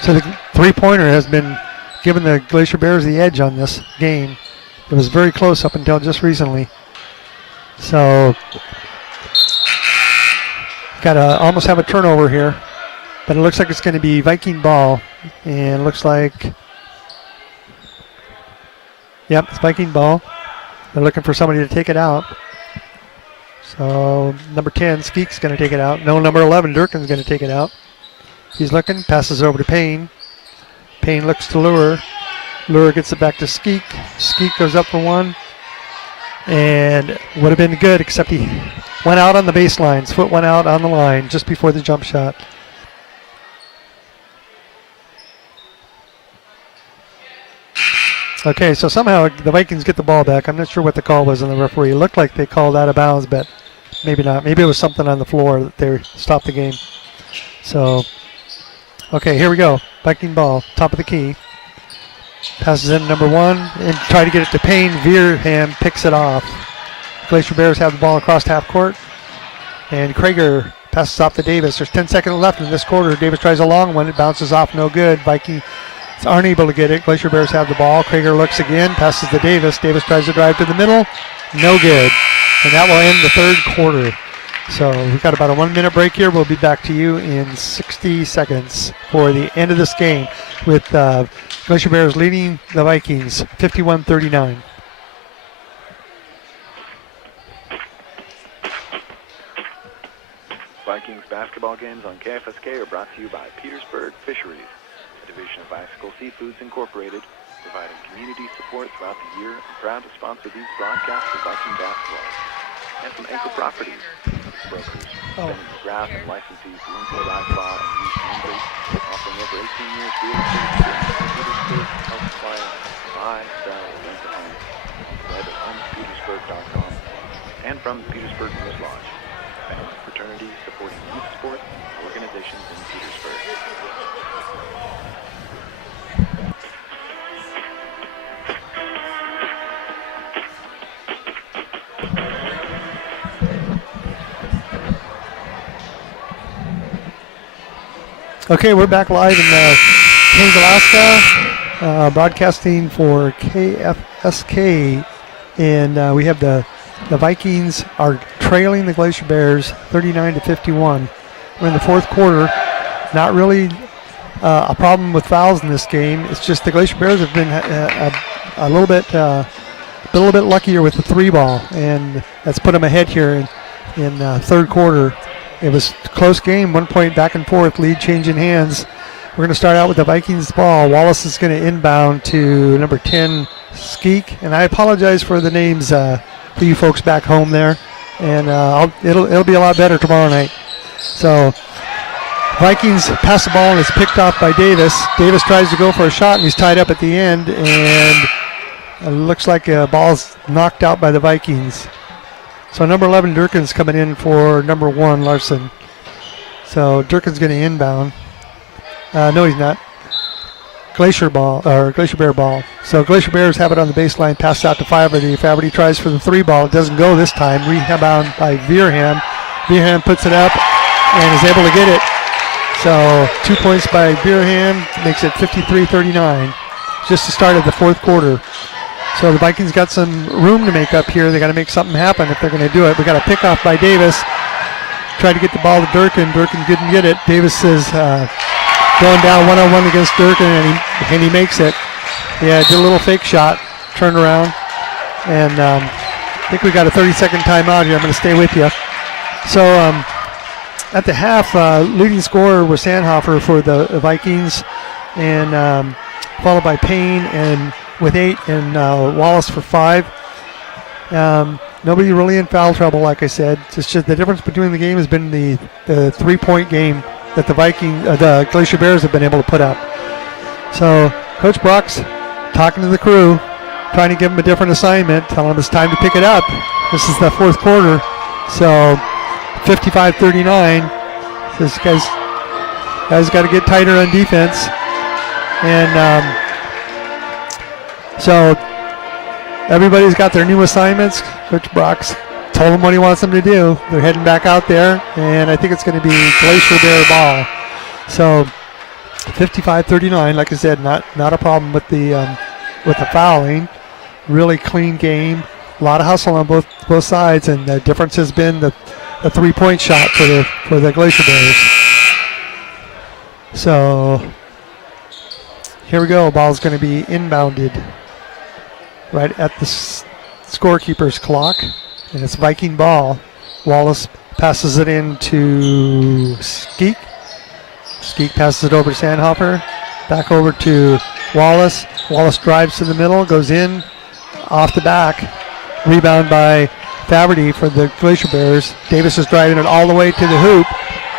So the 3-pointer has been giving the Glacier Bears the edge on this game. It was very close up until just recently. So got to almost have a turnover here. But it looks like it's going to be Viking ball. And it looks like, yep, it's Viking ball. They're looking for somebody to take it out. So number 10, Skeek's going to take it out. No, number 11, Durkin's going to take it out. He's looking, passes over to Payne. Payne looks to Lure. Lure gets it back to Skeek. Skeek goes up for 1. And would have been good, except he went out on the baseline. His foot went out on the line just before the jump shot. Okay, so somehow the Vikings get the ball back. I'm not sure what the call was on the referee. It looked like they called out of bounds, but maybe not. Maybe it was something on the floor that they stopped the game. So, okay, here we go. Viking ball, top of the key. Passes in number 1 and try to get it to Payne. Veerham picks it off. Glacier Bears have the ball across half court. And Krager passes off to Davis. There's 10 seconds left in this quarter. Davis tries a long one. It bounces off, no good. Vikings aren't able to get it. Glacier Bears have the ball. Krager looks again, passes to Davis. Davis tries to drive to the middle. No good. And that will end the third quarter. So we've got about a 1-minute break here. We'll be back to you in 60 seconds for the end of this game with Glacier Bears leading the Vikings 51-39. Vikings basketball games on KFSK are brought to you by Petersburg Fisheries, a division of Bicycle Seafoods Incorporated, providing community support throughout the year and proud to sponsor these broadcasts of Viking basketball. And from Anchor Properties, brokers, vendors, draft and licensees to import iSpa and use community, offering over 18 years real estate experience in Petersburg, help clients buy, sell, or rent a home. Web at homespetersburg.com. And from Petersburg News Lodge, family fraternity supporting youth sports organizations in Petersburg. Okay, we're back live in Haines, Alaska, broadcasting for KFSK, and we have the Vikings are trailing the Glacier Bears 39-51. We're in the fourth quarter. Not really a problem with fouls in this game. It's just the Glacier Bears have been a little bit luckier with the 3 ball, and that's put them ahead here in third quarter. It was a close game, 1 point back and forth, lead changing hands. We're going to start out with the Vikings ball. Wallace is going to inbound to number 10, Skeek. And I apologize for the names for you folks back home there. And it'll be a lot better tomorrow night. So Vikings pass the ball and it's picked off by Davis. Davis tries to go for a shot and he's tied up at the end. And it looks like a ball's knocked out by the Vikings. So number 11, Durkin's coming in for number 1, Larson. So Durkin's going to inbound. No, he's not. Glacier Bear ball. So Glacier Bears have it on the baseline, pass out to Faberty. Faberty tries for the 3 ball. It doesn't go this time. Rebound by Veerham. Veerham puts it up and is able to get it. So 2 points by Veerham makes it 53-39. Just the start of the fourth quarter. So the Vikings got some room to make up here. They got to make something happen if they're going to do it. We got a pick off by Davis. Tried to get the ball to Durkin. Durkin couldn't get it. Davis is going down one-on-one against Durkin, and he makes it. Yeah, did a little fake shot, turned around, and I think we got a 30-second timeout here. I'm going to stay with you. So at the half, leading scorer was Sandhofer for the Vikings, and followed by Payne and with 8 and Wallace for 5. Nobody really in foul trouble, like I said. It's just the difference between the game has been the 3-point game that the Glacier Bears have been able to put up. So Coach Brock's talking to the crew, trying to give them a different assignment, telling them it's time to pick it up. This is the fourth quarter. So 55-39. This guys got to get tighter on defense. And so everybody's got their new assignments. Coach Brock's told them what he wants them to do. They're heading back out there, and I think it's going to be Glacier Bear ball. So 55-39, like I said, not a problem with the fouling. Really clean game. A lot of hustle on both sides, and the difference has been the 3-point shot for the Glacier Bears. So here we go. Ball's going to be inbounded right at the scorekeeper's clock, and it's Viking ball. Wallace passes it in to Skeek. Skeek passes it over to Sandhofer. Back over to Wallace. Wallace drives to the middle, goes in, off the back. Rebound by Faberty for the Glacier Bears. Davis is driving it all the way to the hoop.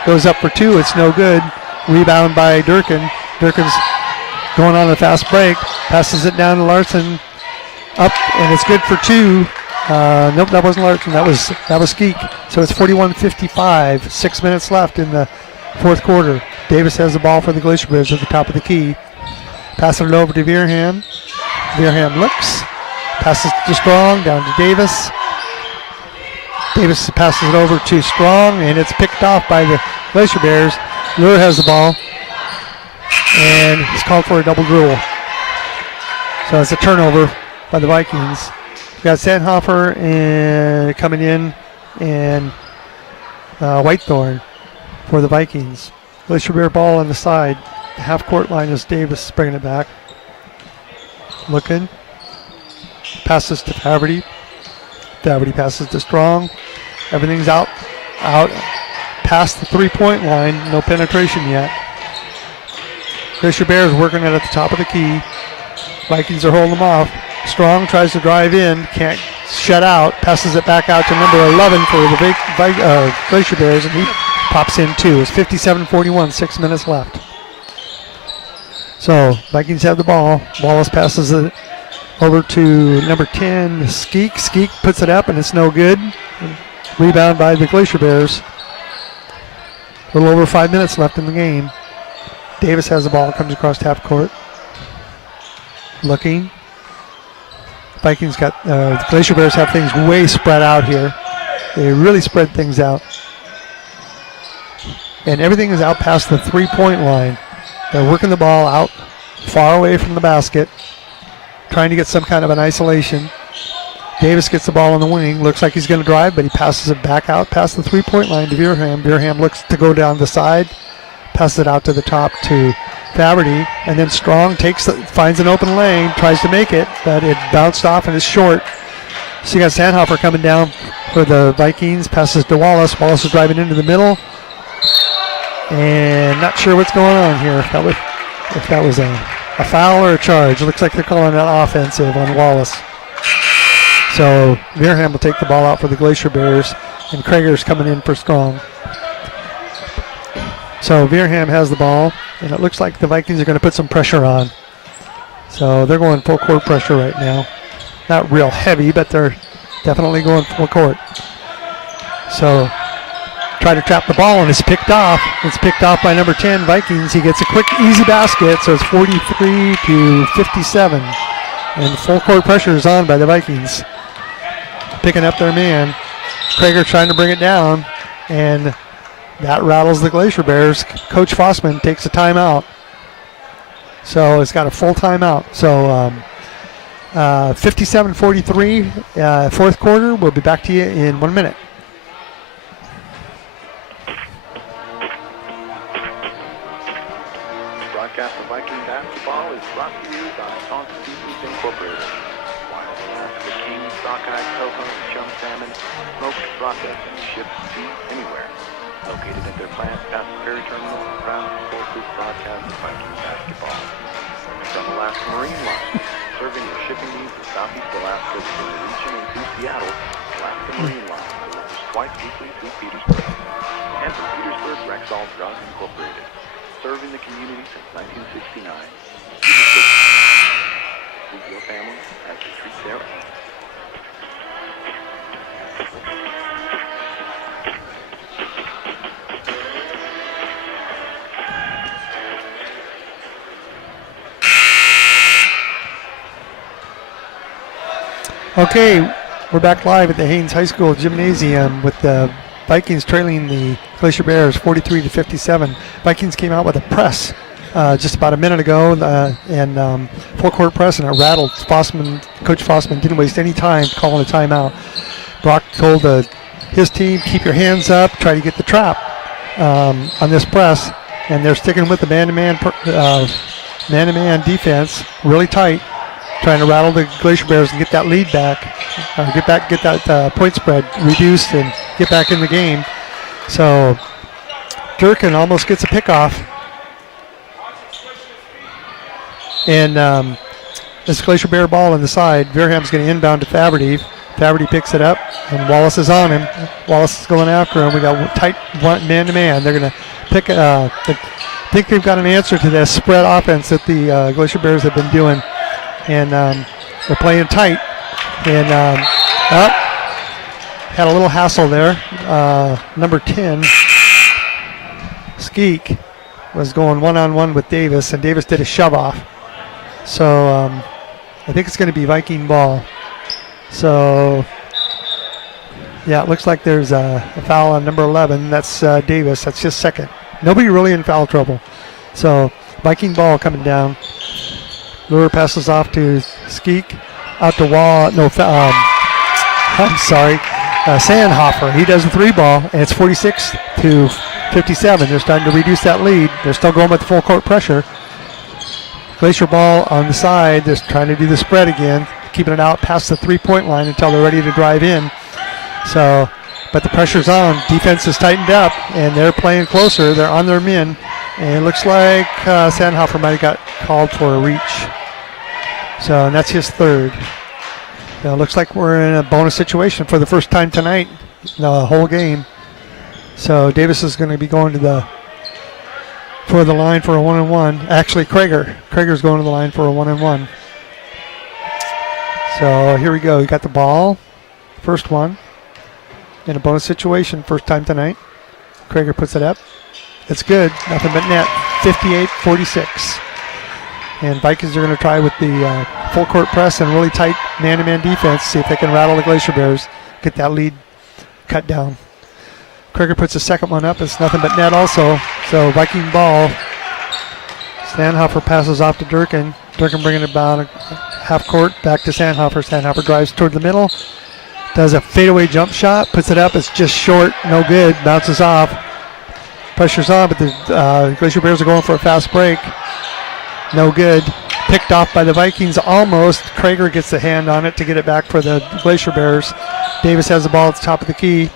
Goes up for two. It's no good. Rebound by Durkin. Durkin's going on a fast break. Passes it down to Larson. Up, and it's good for two. Nope, that wasn't Larson. That was Skeek. So it's 41-55. 6 minutes left in the fourth quarter. Davis has the ball for the Glacier Bears at the top of the key. Passing it over to Veerham. Veerham looks. Passes to Strong, down to Davis. Davis passes it over to Strong, and it's picked off by the Glacier Bears. Lure has the ball, and he's called for a double dribble. So it's a turnover by the Vikings. We've got Sandhofer and coming in, and Whitethorn for the Vikings. Glacier Bear ball on the side. The half-court line is Davis bringing it back. Looking. Passes to Faberty. Faberty passes to Strong. Everything's out past the three-point line. No penetration yet. Glacier Bears working it at the top of the key. Vikings are holding them off. Strong tries to drive in. Can't shut out. Passes it back out to number 11 for the Glacier Bears, and he pops in two. It's 57-41. 6 minutes left. So Vikings have the ball. Wallace passes it over to number 10, Skeek. Skeek puts it up, and it's no good. Rebound by the Glacier Bears. A little over 5 minutes left in the game. Davis has the ball, comes across half court. Looking. Vikings got, the Glacier Bears have things way spread out here. They really spread things out. And everything is out past the three-point line. They're working the ball out far away from the basket, trying to get some kind of an isolation. Davis gets the ball on the wing. Looks like he's going to drive, but he passes it back out past the three-point line to Veerham. Veerham looks to go down the side, passes it out to the top to Faberty, and then Strong finds an open lane, tries to make it, but it bounced off and is short. So you got Sandhofer coming down for the Vikings, passes to Wallace. Wallace is driving into the middle, and not sure what's going on here. If that was a foul or a charge. It looks like they're calling that offensive on Wallace. So Veerham will take the ball out for the Glacier Bears, and Krager's coming in for Strong. So Veerham has the ball, and it looks like the Vikings are going to put some pressure on. So they're going full court pressure right now. Not real heavy, but they're definitely going full court. So try to trap the ball, and it's picked off. It's picked off by number 10, Vikings. He gets a quick, easy basket, so it's 43-57. And full court pressure is on by the Vikings. Picking up their man. Krager trying to bring it down, and that rattles the Glacier Bears. Coach Fossman takes a timeout. So it's got a full timeout. So 57-43, fourth quarter. We'll be back to you in 1 minute. Broadcast of Viking basketball is brought to you by Taunton Seasons Incorporated. Wild Alaska King, sockeye, coho, and chum salmon, smoked, processed, and shipped to anywhere. Located at their plant past the ferry terminal, proud to support this broadcast of Viking basketball. From Alaska Marine Line, serving your shipping needs in Southeast Alaska between the region and to Seattle, Alaska Marine Line delivers twice weekly to Petersburg. And from Petersburg, Rexall Drugs Incorporated, serving the community since 1969. treat your family as you treat their own. Okay, we're back live at the Haines High School Gymnasium with the Vikings trailing the Glacier Bears 43-57. Vikings came out with a press just about a minute ago and full court press, and it rattled. Coach Fossman didn't waste any time calling a timeout. Brock told his team, keep your hands up, try to get the trap on this press, and they're sticking with the man-to-man defense really tight, trying to rattle the Glacier Bears and get that lead back, get that point spread reduced and get back in the game. So Durkin almost gets a pickoff. And this Glacier Bear ball on the side, Veerham's going to inbound to Faberty. Faberty picks it up, and Wallace is on him. Wallace is going after him. We got tight man-to-man. They're going to pick think they've got an answer to this spread offense that the Glacier Bears have been doing. And they're playing tight. And had a little hassle there. Number 10, Skeek, was going one-on-one with Davis, and Davis did a shove-off. So I think it's going to be Viking ball. So, yeah, it looks like there's a foul on number 11. That's Davis. That's his second. Nobody really in foul trouble. So, Viking ball coming down. Lure passes off to Skeek. Out to Wall. No, I'm sorry. Sandhofer. He does the three ball, and it's 46-57. They're starting to reduce that lead. They're still going with full court pressure. Glacier ball on the side. They're trying to do the spread again, keeping it out past the three-point line until they're ready to drive in. So, but the pressure's on. Defense is tightened up, and they're playing closer. They're on their men. And it looks like Sandhofer might have got called for a reach. So, and that's his third. So it looks like we're in a bonus situation for the first time tonight, the whole game. So Davis is going to be going to the line for a one-and-one. Actually, Krager's going to the line for a one-and-one. So here we go. We got the ball, first one, in a bonus situation, first time tonight. Krager puts it up. It's good. Nothing but net. 58-46. And Vikings are going to try with the full court press and really tight man-to-man defense, see if they can rattle the Glacier Bears, get that lead cut down. Krager puts the second one up. It's nothing but net also. So Viking ball. Sandhofer passes off to Durkin. Durkin bringing it about half court back to Sandhofer. Sandhofer drives toward the middle. Does a fadeaway jump shot. Puts it up. It's just short. No good. Bounces off. Pressure's on, but the Glacier Bears are going for a fast break. No good. Picked off by the Vikings almost. Krager gets the hand on it to get it back for the Glacier Bears. Davis has the ball at the top of the key.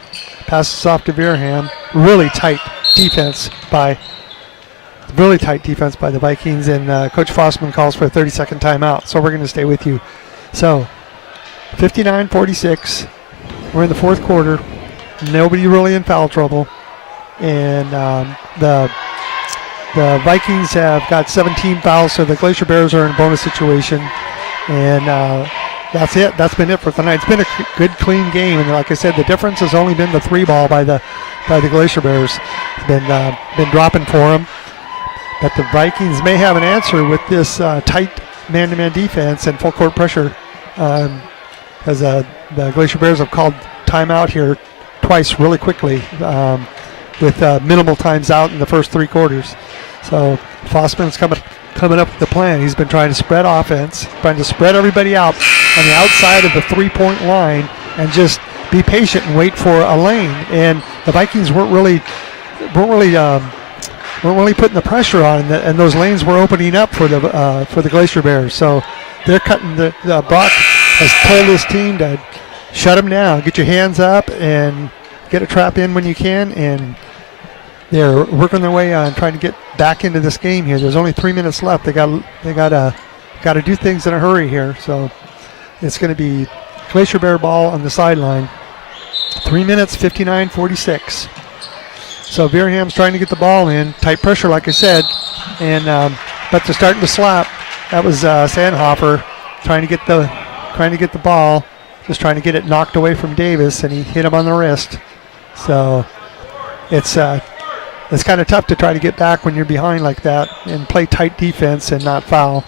Passes off to Veerham. Really tight defense by the Vikings, and Coach Fossman calls for a 30-second timeout. So we're going to stay with you. So 59-46. We're in the fourth quarter. Nobody really in foul trouble. And the Vikings have got 17 fouls, so the Glacier Bears are in a bonus situation. And that's it. That's been it for tonight. It's been a good, clean game. And like I said, the difference has only been the three ball by the Glacier Bears. It's been dropping for them. But the Vikings may have an answer with this tight man-to-man defense and full court pressure, because the Glacier Bears have called timeout here twice really quickly, with minimal times out in the first three quarters. So Fossman's coming up with the plan. He's been trying to spread offense, trying to spread everybody out on the outside of the three-point line and just be patient and wait for a lane. And the Vikings weren't really putting the pressure on, and those lanes were opening up for the Glacier Bears. So they're cutting Brock has told his team to shut them down, get your hands up, and get a trap in when you can. And they're working their way on trying to get back into this game here. There's only 3 minutes left. They got to do things in a hurry here. So it's going to be Glacier Bear ball on the sideline. 3 minutes, 59-46. So Veerham's trying to get the ball in. Tight pressure, like I said. And but they're starting to slap. That was Sandhofer. trying to get the ball, just trying to get it knocked away from Davis, and he hit him on the wrist. So it's kind of tough to try to get back when you're behind like that and play tight defense and not foul.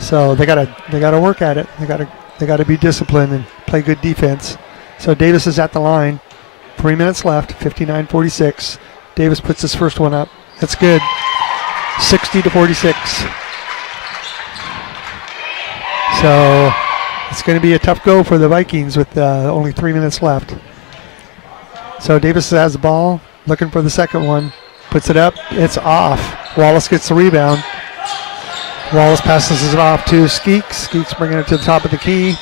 So they gotta work at it. They gotta be disciplined and play good defense. So Davis is at the line. 3 minutes left. 59-46. Davis puts his first one up. That's good. 60-46. So it's going to be a tough go for the Vikings with only 3 minutes left. So Davis has the ball, looking for the second one. Puts it up. It's off. Wallace gets the rebound. Wallace passes it off to Skeeks. Skeeks bringing it to the top of the key.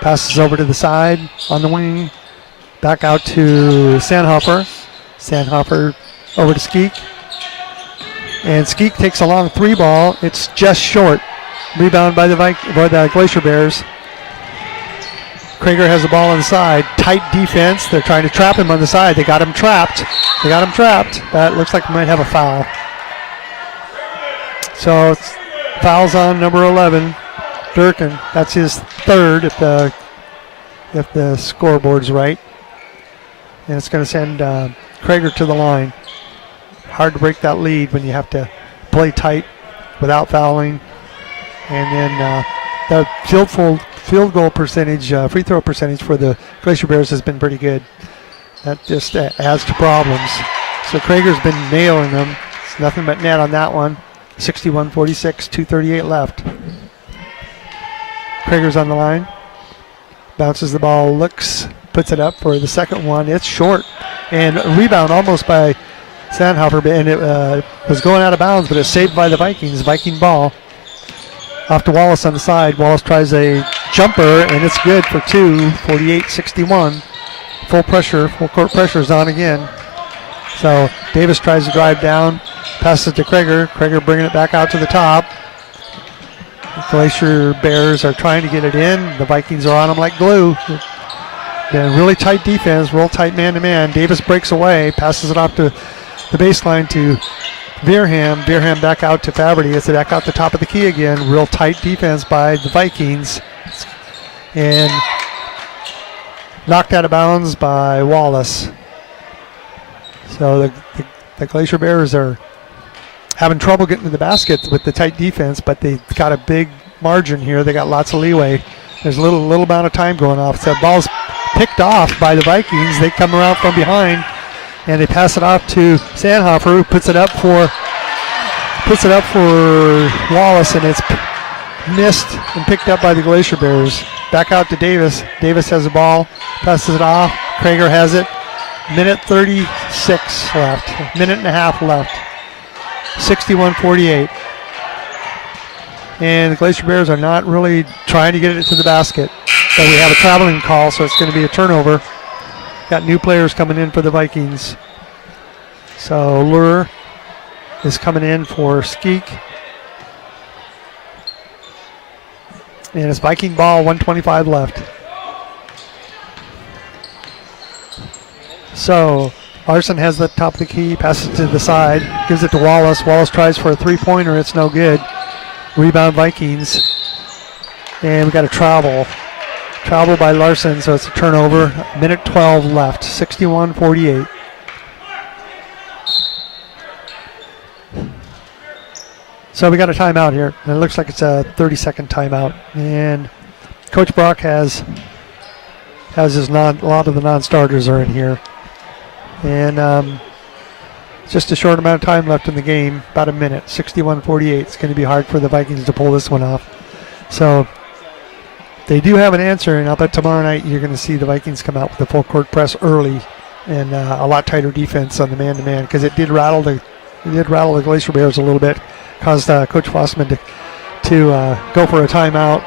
Passes over to the side on the wing. Back out to Sandhofer. Sandhofer over to Skeek. And Skeek takes a long three ball. It's just short. Rebound by the Glacier Bears. Krager has the ball on the side. Tight defense. They're trying to trap him on the side. They got him trapped. That looks like we might have a foul. So it's fouls on number 11, Durkin. That's his third if the scoreboard's right. And it's going to send Krager to the line. Hard to break that lead when you have to play tight without fouling. And then the field goal percentage, free throw percentage for the Glacier Bears has been pretty good. That just adds to problems. So Krager's been nailing them. It's nothing but net on that one. 61-46, 2:38 left. Krager's on the line. Bounces the ball, looks, puts it up for the second one. It's short. And a rebound almost by Sandhofer, and it was going out of bounds, but it's saved by the Vikings. Viking ball. Off to Wallace on the side. Wallace tries a jumper, and it's good for two. 48-61. Full court pressure is on again. So Davis tries to drive down, passes it to Krager. Krager bringing it back out to the top. The Glacier Bears are trying to get it in. The Vikings are on them like glue. Yeah, really tight defense, real tight man-to-man. Davis breaks away, passes it off to the baseline to Veerham. Veerham back out to Faberty. It's back out the top of the key again. Real tight defense by the Vikings. And knocked out of bounds by Wallace. So the Glacier Bears are having trouble getting to the basket with the tight defense, but they got a big margin here. They got lots of leeway. There's a little amount of time going off. So the ball's picked off by the Vikings. They come around from behind, and they pass it off to Sandhofer, who puts it up for Wallace, and it's missed and picked up by the Glacier Bears. Back out to Davis. Davis has the ball, passes it off. Krager has it. Minute 36 left. Minute and a half left. 61-48. And the Glacier Bears are not really trying to get it to the basket. But we have a traveling call, so it's going to be a turnover. Got new players coming in for the Vikings. So Lure is coming in for Skeek. And it's Viking ball, 125 left. So Larson has the top of the key, passes it to the side, gives it to Wallace. Wallace tries for a three-pointer. It's no good. Rebound Vikings. And we got a travel. Travel by Larson, so it's a turnover. Minute 12 left, 61-48. So we got a timeout here. And it looks like it's a 30-second timeout. And Coach Brock has his a lot of the non-starters are in here. And just a short amount of time left in the game, about a minute, 61-48. It's going to be hard for the Vikings to pull this one off. So they do have an answer, and I'll bet tomorrow night you're going to see the Vikings come out with a full court press early and a lot tighter defense on the man-to-man, because it did rattle the Glacier Bears a little bit, caused Coach Fossman to go for a timeout,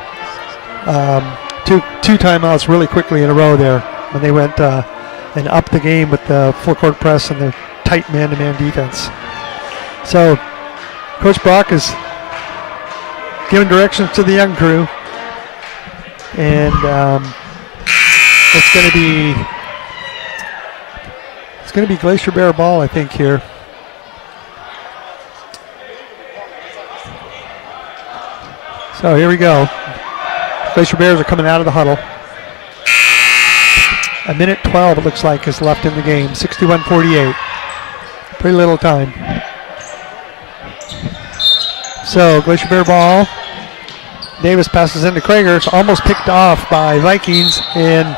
two timeouts really quickly in a row there when they went and upped the game with the full court press and the tight man-to-man defense. So Coach Brock is giving directions to the young crew, and it's going to be Glacier Bear ball, I think, here. So here we go. Glacier Bears are coming out of the huddle. A minute 12, it looks like, is left in the game. 61-48. Pretty little time. So Glacier Bear ball. Davis passes into Krager. It's almost picked off by Vikings, and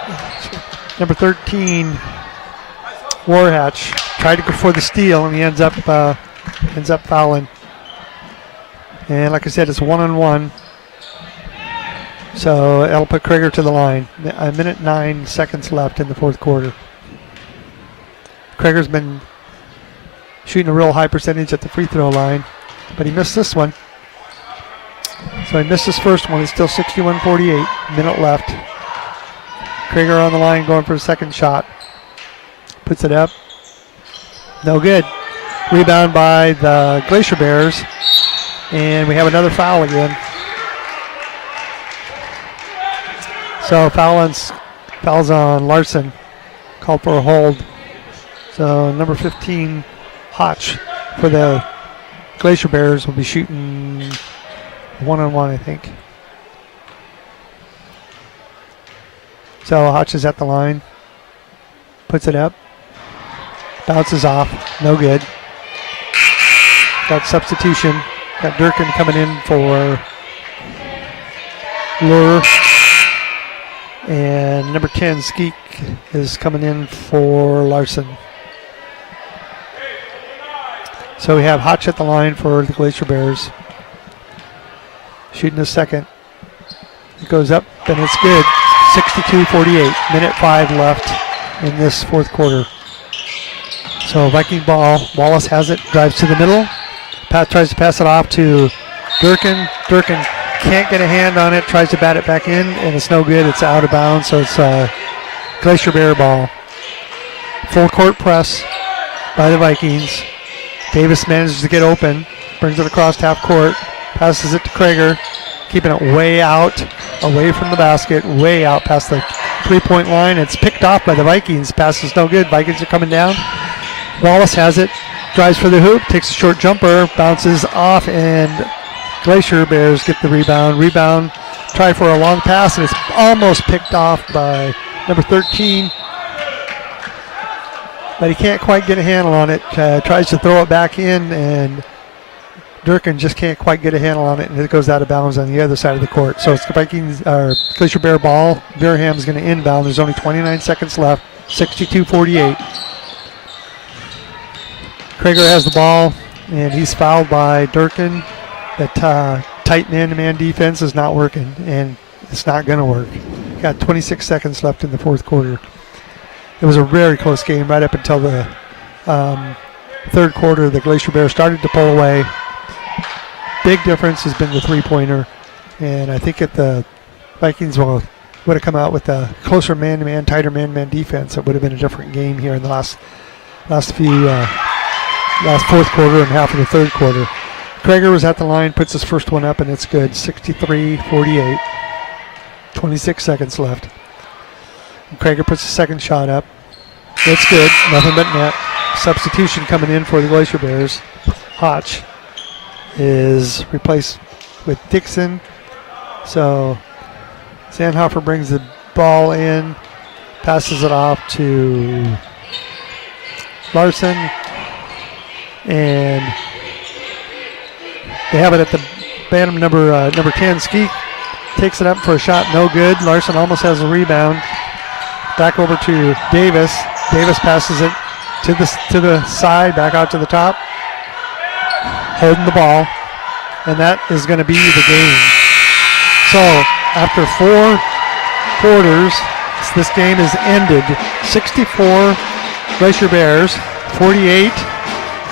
number 13, Warhatch, tried to go for the steal, and he ends up fouling. And like I said, it's 1-on-1. So that'll put Krager to the line. A minute 9 seconds left in the fourth quarter. Krager's been shooting a real high percentage at the free throw line, but he missed this one. So he missed his first one. It's still 61-48. Minute left. Krager on the line going for a second shot. Puts it up. No good. Rebound by the Glacier Bears. And we have another foul again. So fouls on Larson. Called for a hold. So number 15, Hotch, for the Glacier Bears will be shooting 1-on-1, I think. So Hotch is at the line. Puts it up. Bounces off. No good. Got substitution. Got Durkin coming in for Lure. And number 10, Skeek, is coming in for Larson. So we have Hotch at the line for the Glacier Bears. Shooting a second. It goes up and it's good. 62-48. Minute 5 left in this fourth quarter. So Viking ball. Wallace has it. Drives to the middle. Pat tries to pass it off to Durkin. Durkin can't get a hand on it. Tries to bat it back in, and it's no good. It's out of bounds. So it's Glacier Bear ball. Full court press by the Vikings. Davis manages to get open. Brings it across half court. Passes it to Krager. Keeping it way out, away from the basket, way out past the three-point line. It's picked off by the Vikings. Pass is no good. Vikings are coming down. Wallace has it. Drives for the hoop. Takes a short jumper. Bounces off, and Glacier Bears get the rebound. Rebound. Try for a long pass, and it's almost picked off by number 13. But he can't quite get a handle on it. Tries to throw it back in, and Durkin just can't quite get a handle on it, and it goes out of bounds on the other side of the court. So it's the Vikings, Glacier Bear ball. Beerham's going to inbound. There's only 29 seconds left. 62-48. Krager has the ball, and he's fouled by Durkin. That tight man-to-man defense is not working, and it's not going to work. Got 26 seconds left in the fourth quarter. It was a very close game right up until the third quarter. The Glacier Bears started to pull away. Big difference has been the three-pointer, and I think if the Vikings would have come out with a closer man-to-man, tighter man-to-man defense, it would have been a different game here in the last fourth quarter and half of the third quarter. Krager was at the line, puts his first one up, and it's good. 63-48. 26 seconds left. And Krager puts the second shot up. It's good. Nothing but net. Substitution coming in for the Glacier Bears. Hotch is replaced with Dixon. So Sandhofer brings the ball in, passes it off to Larson, and they have it at the Bantam number 10. Skeek takes it up for a shot, no good. Larson almost has a rebound. Back over to Davis. Davis passes it to the side, back out to the top, holding the ball, and that is going to be the game. So after 4 quarters, this game is ended. 64 Glacier Bears, 48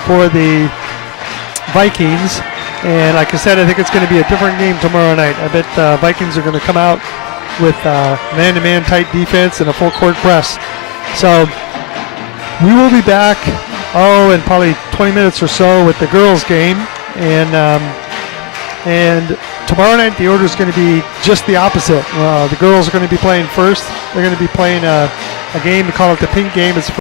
for the Vikings. And like I said, I think it's going to be a different game tomorrow night. I bet Vikings are going to come out with man-to-man tight defense and a full court press. So we will be back, in probably 20 minutes or so with the girls game. And tomorrow night the order is going to be just the opposite. The girls are going to be playing first. They're going to be playing a game. We call it the pink game. It's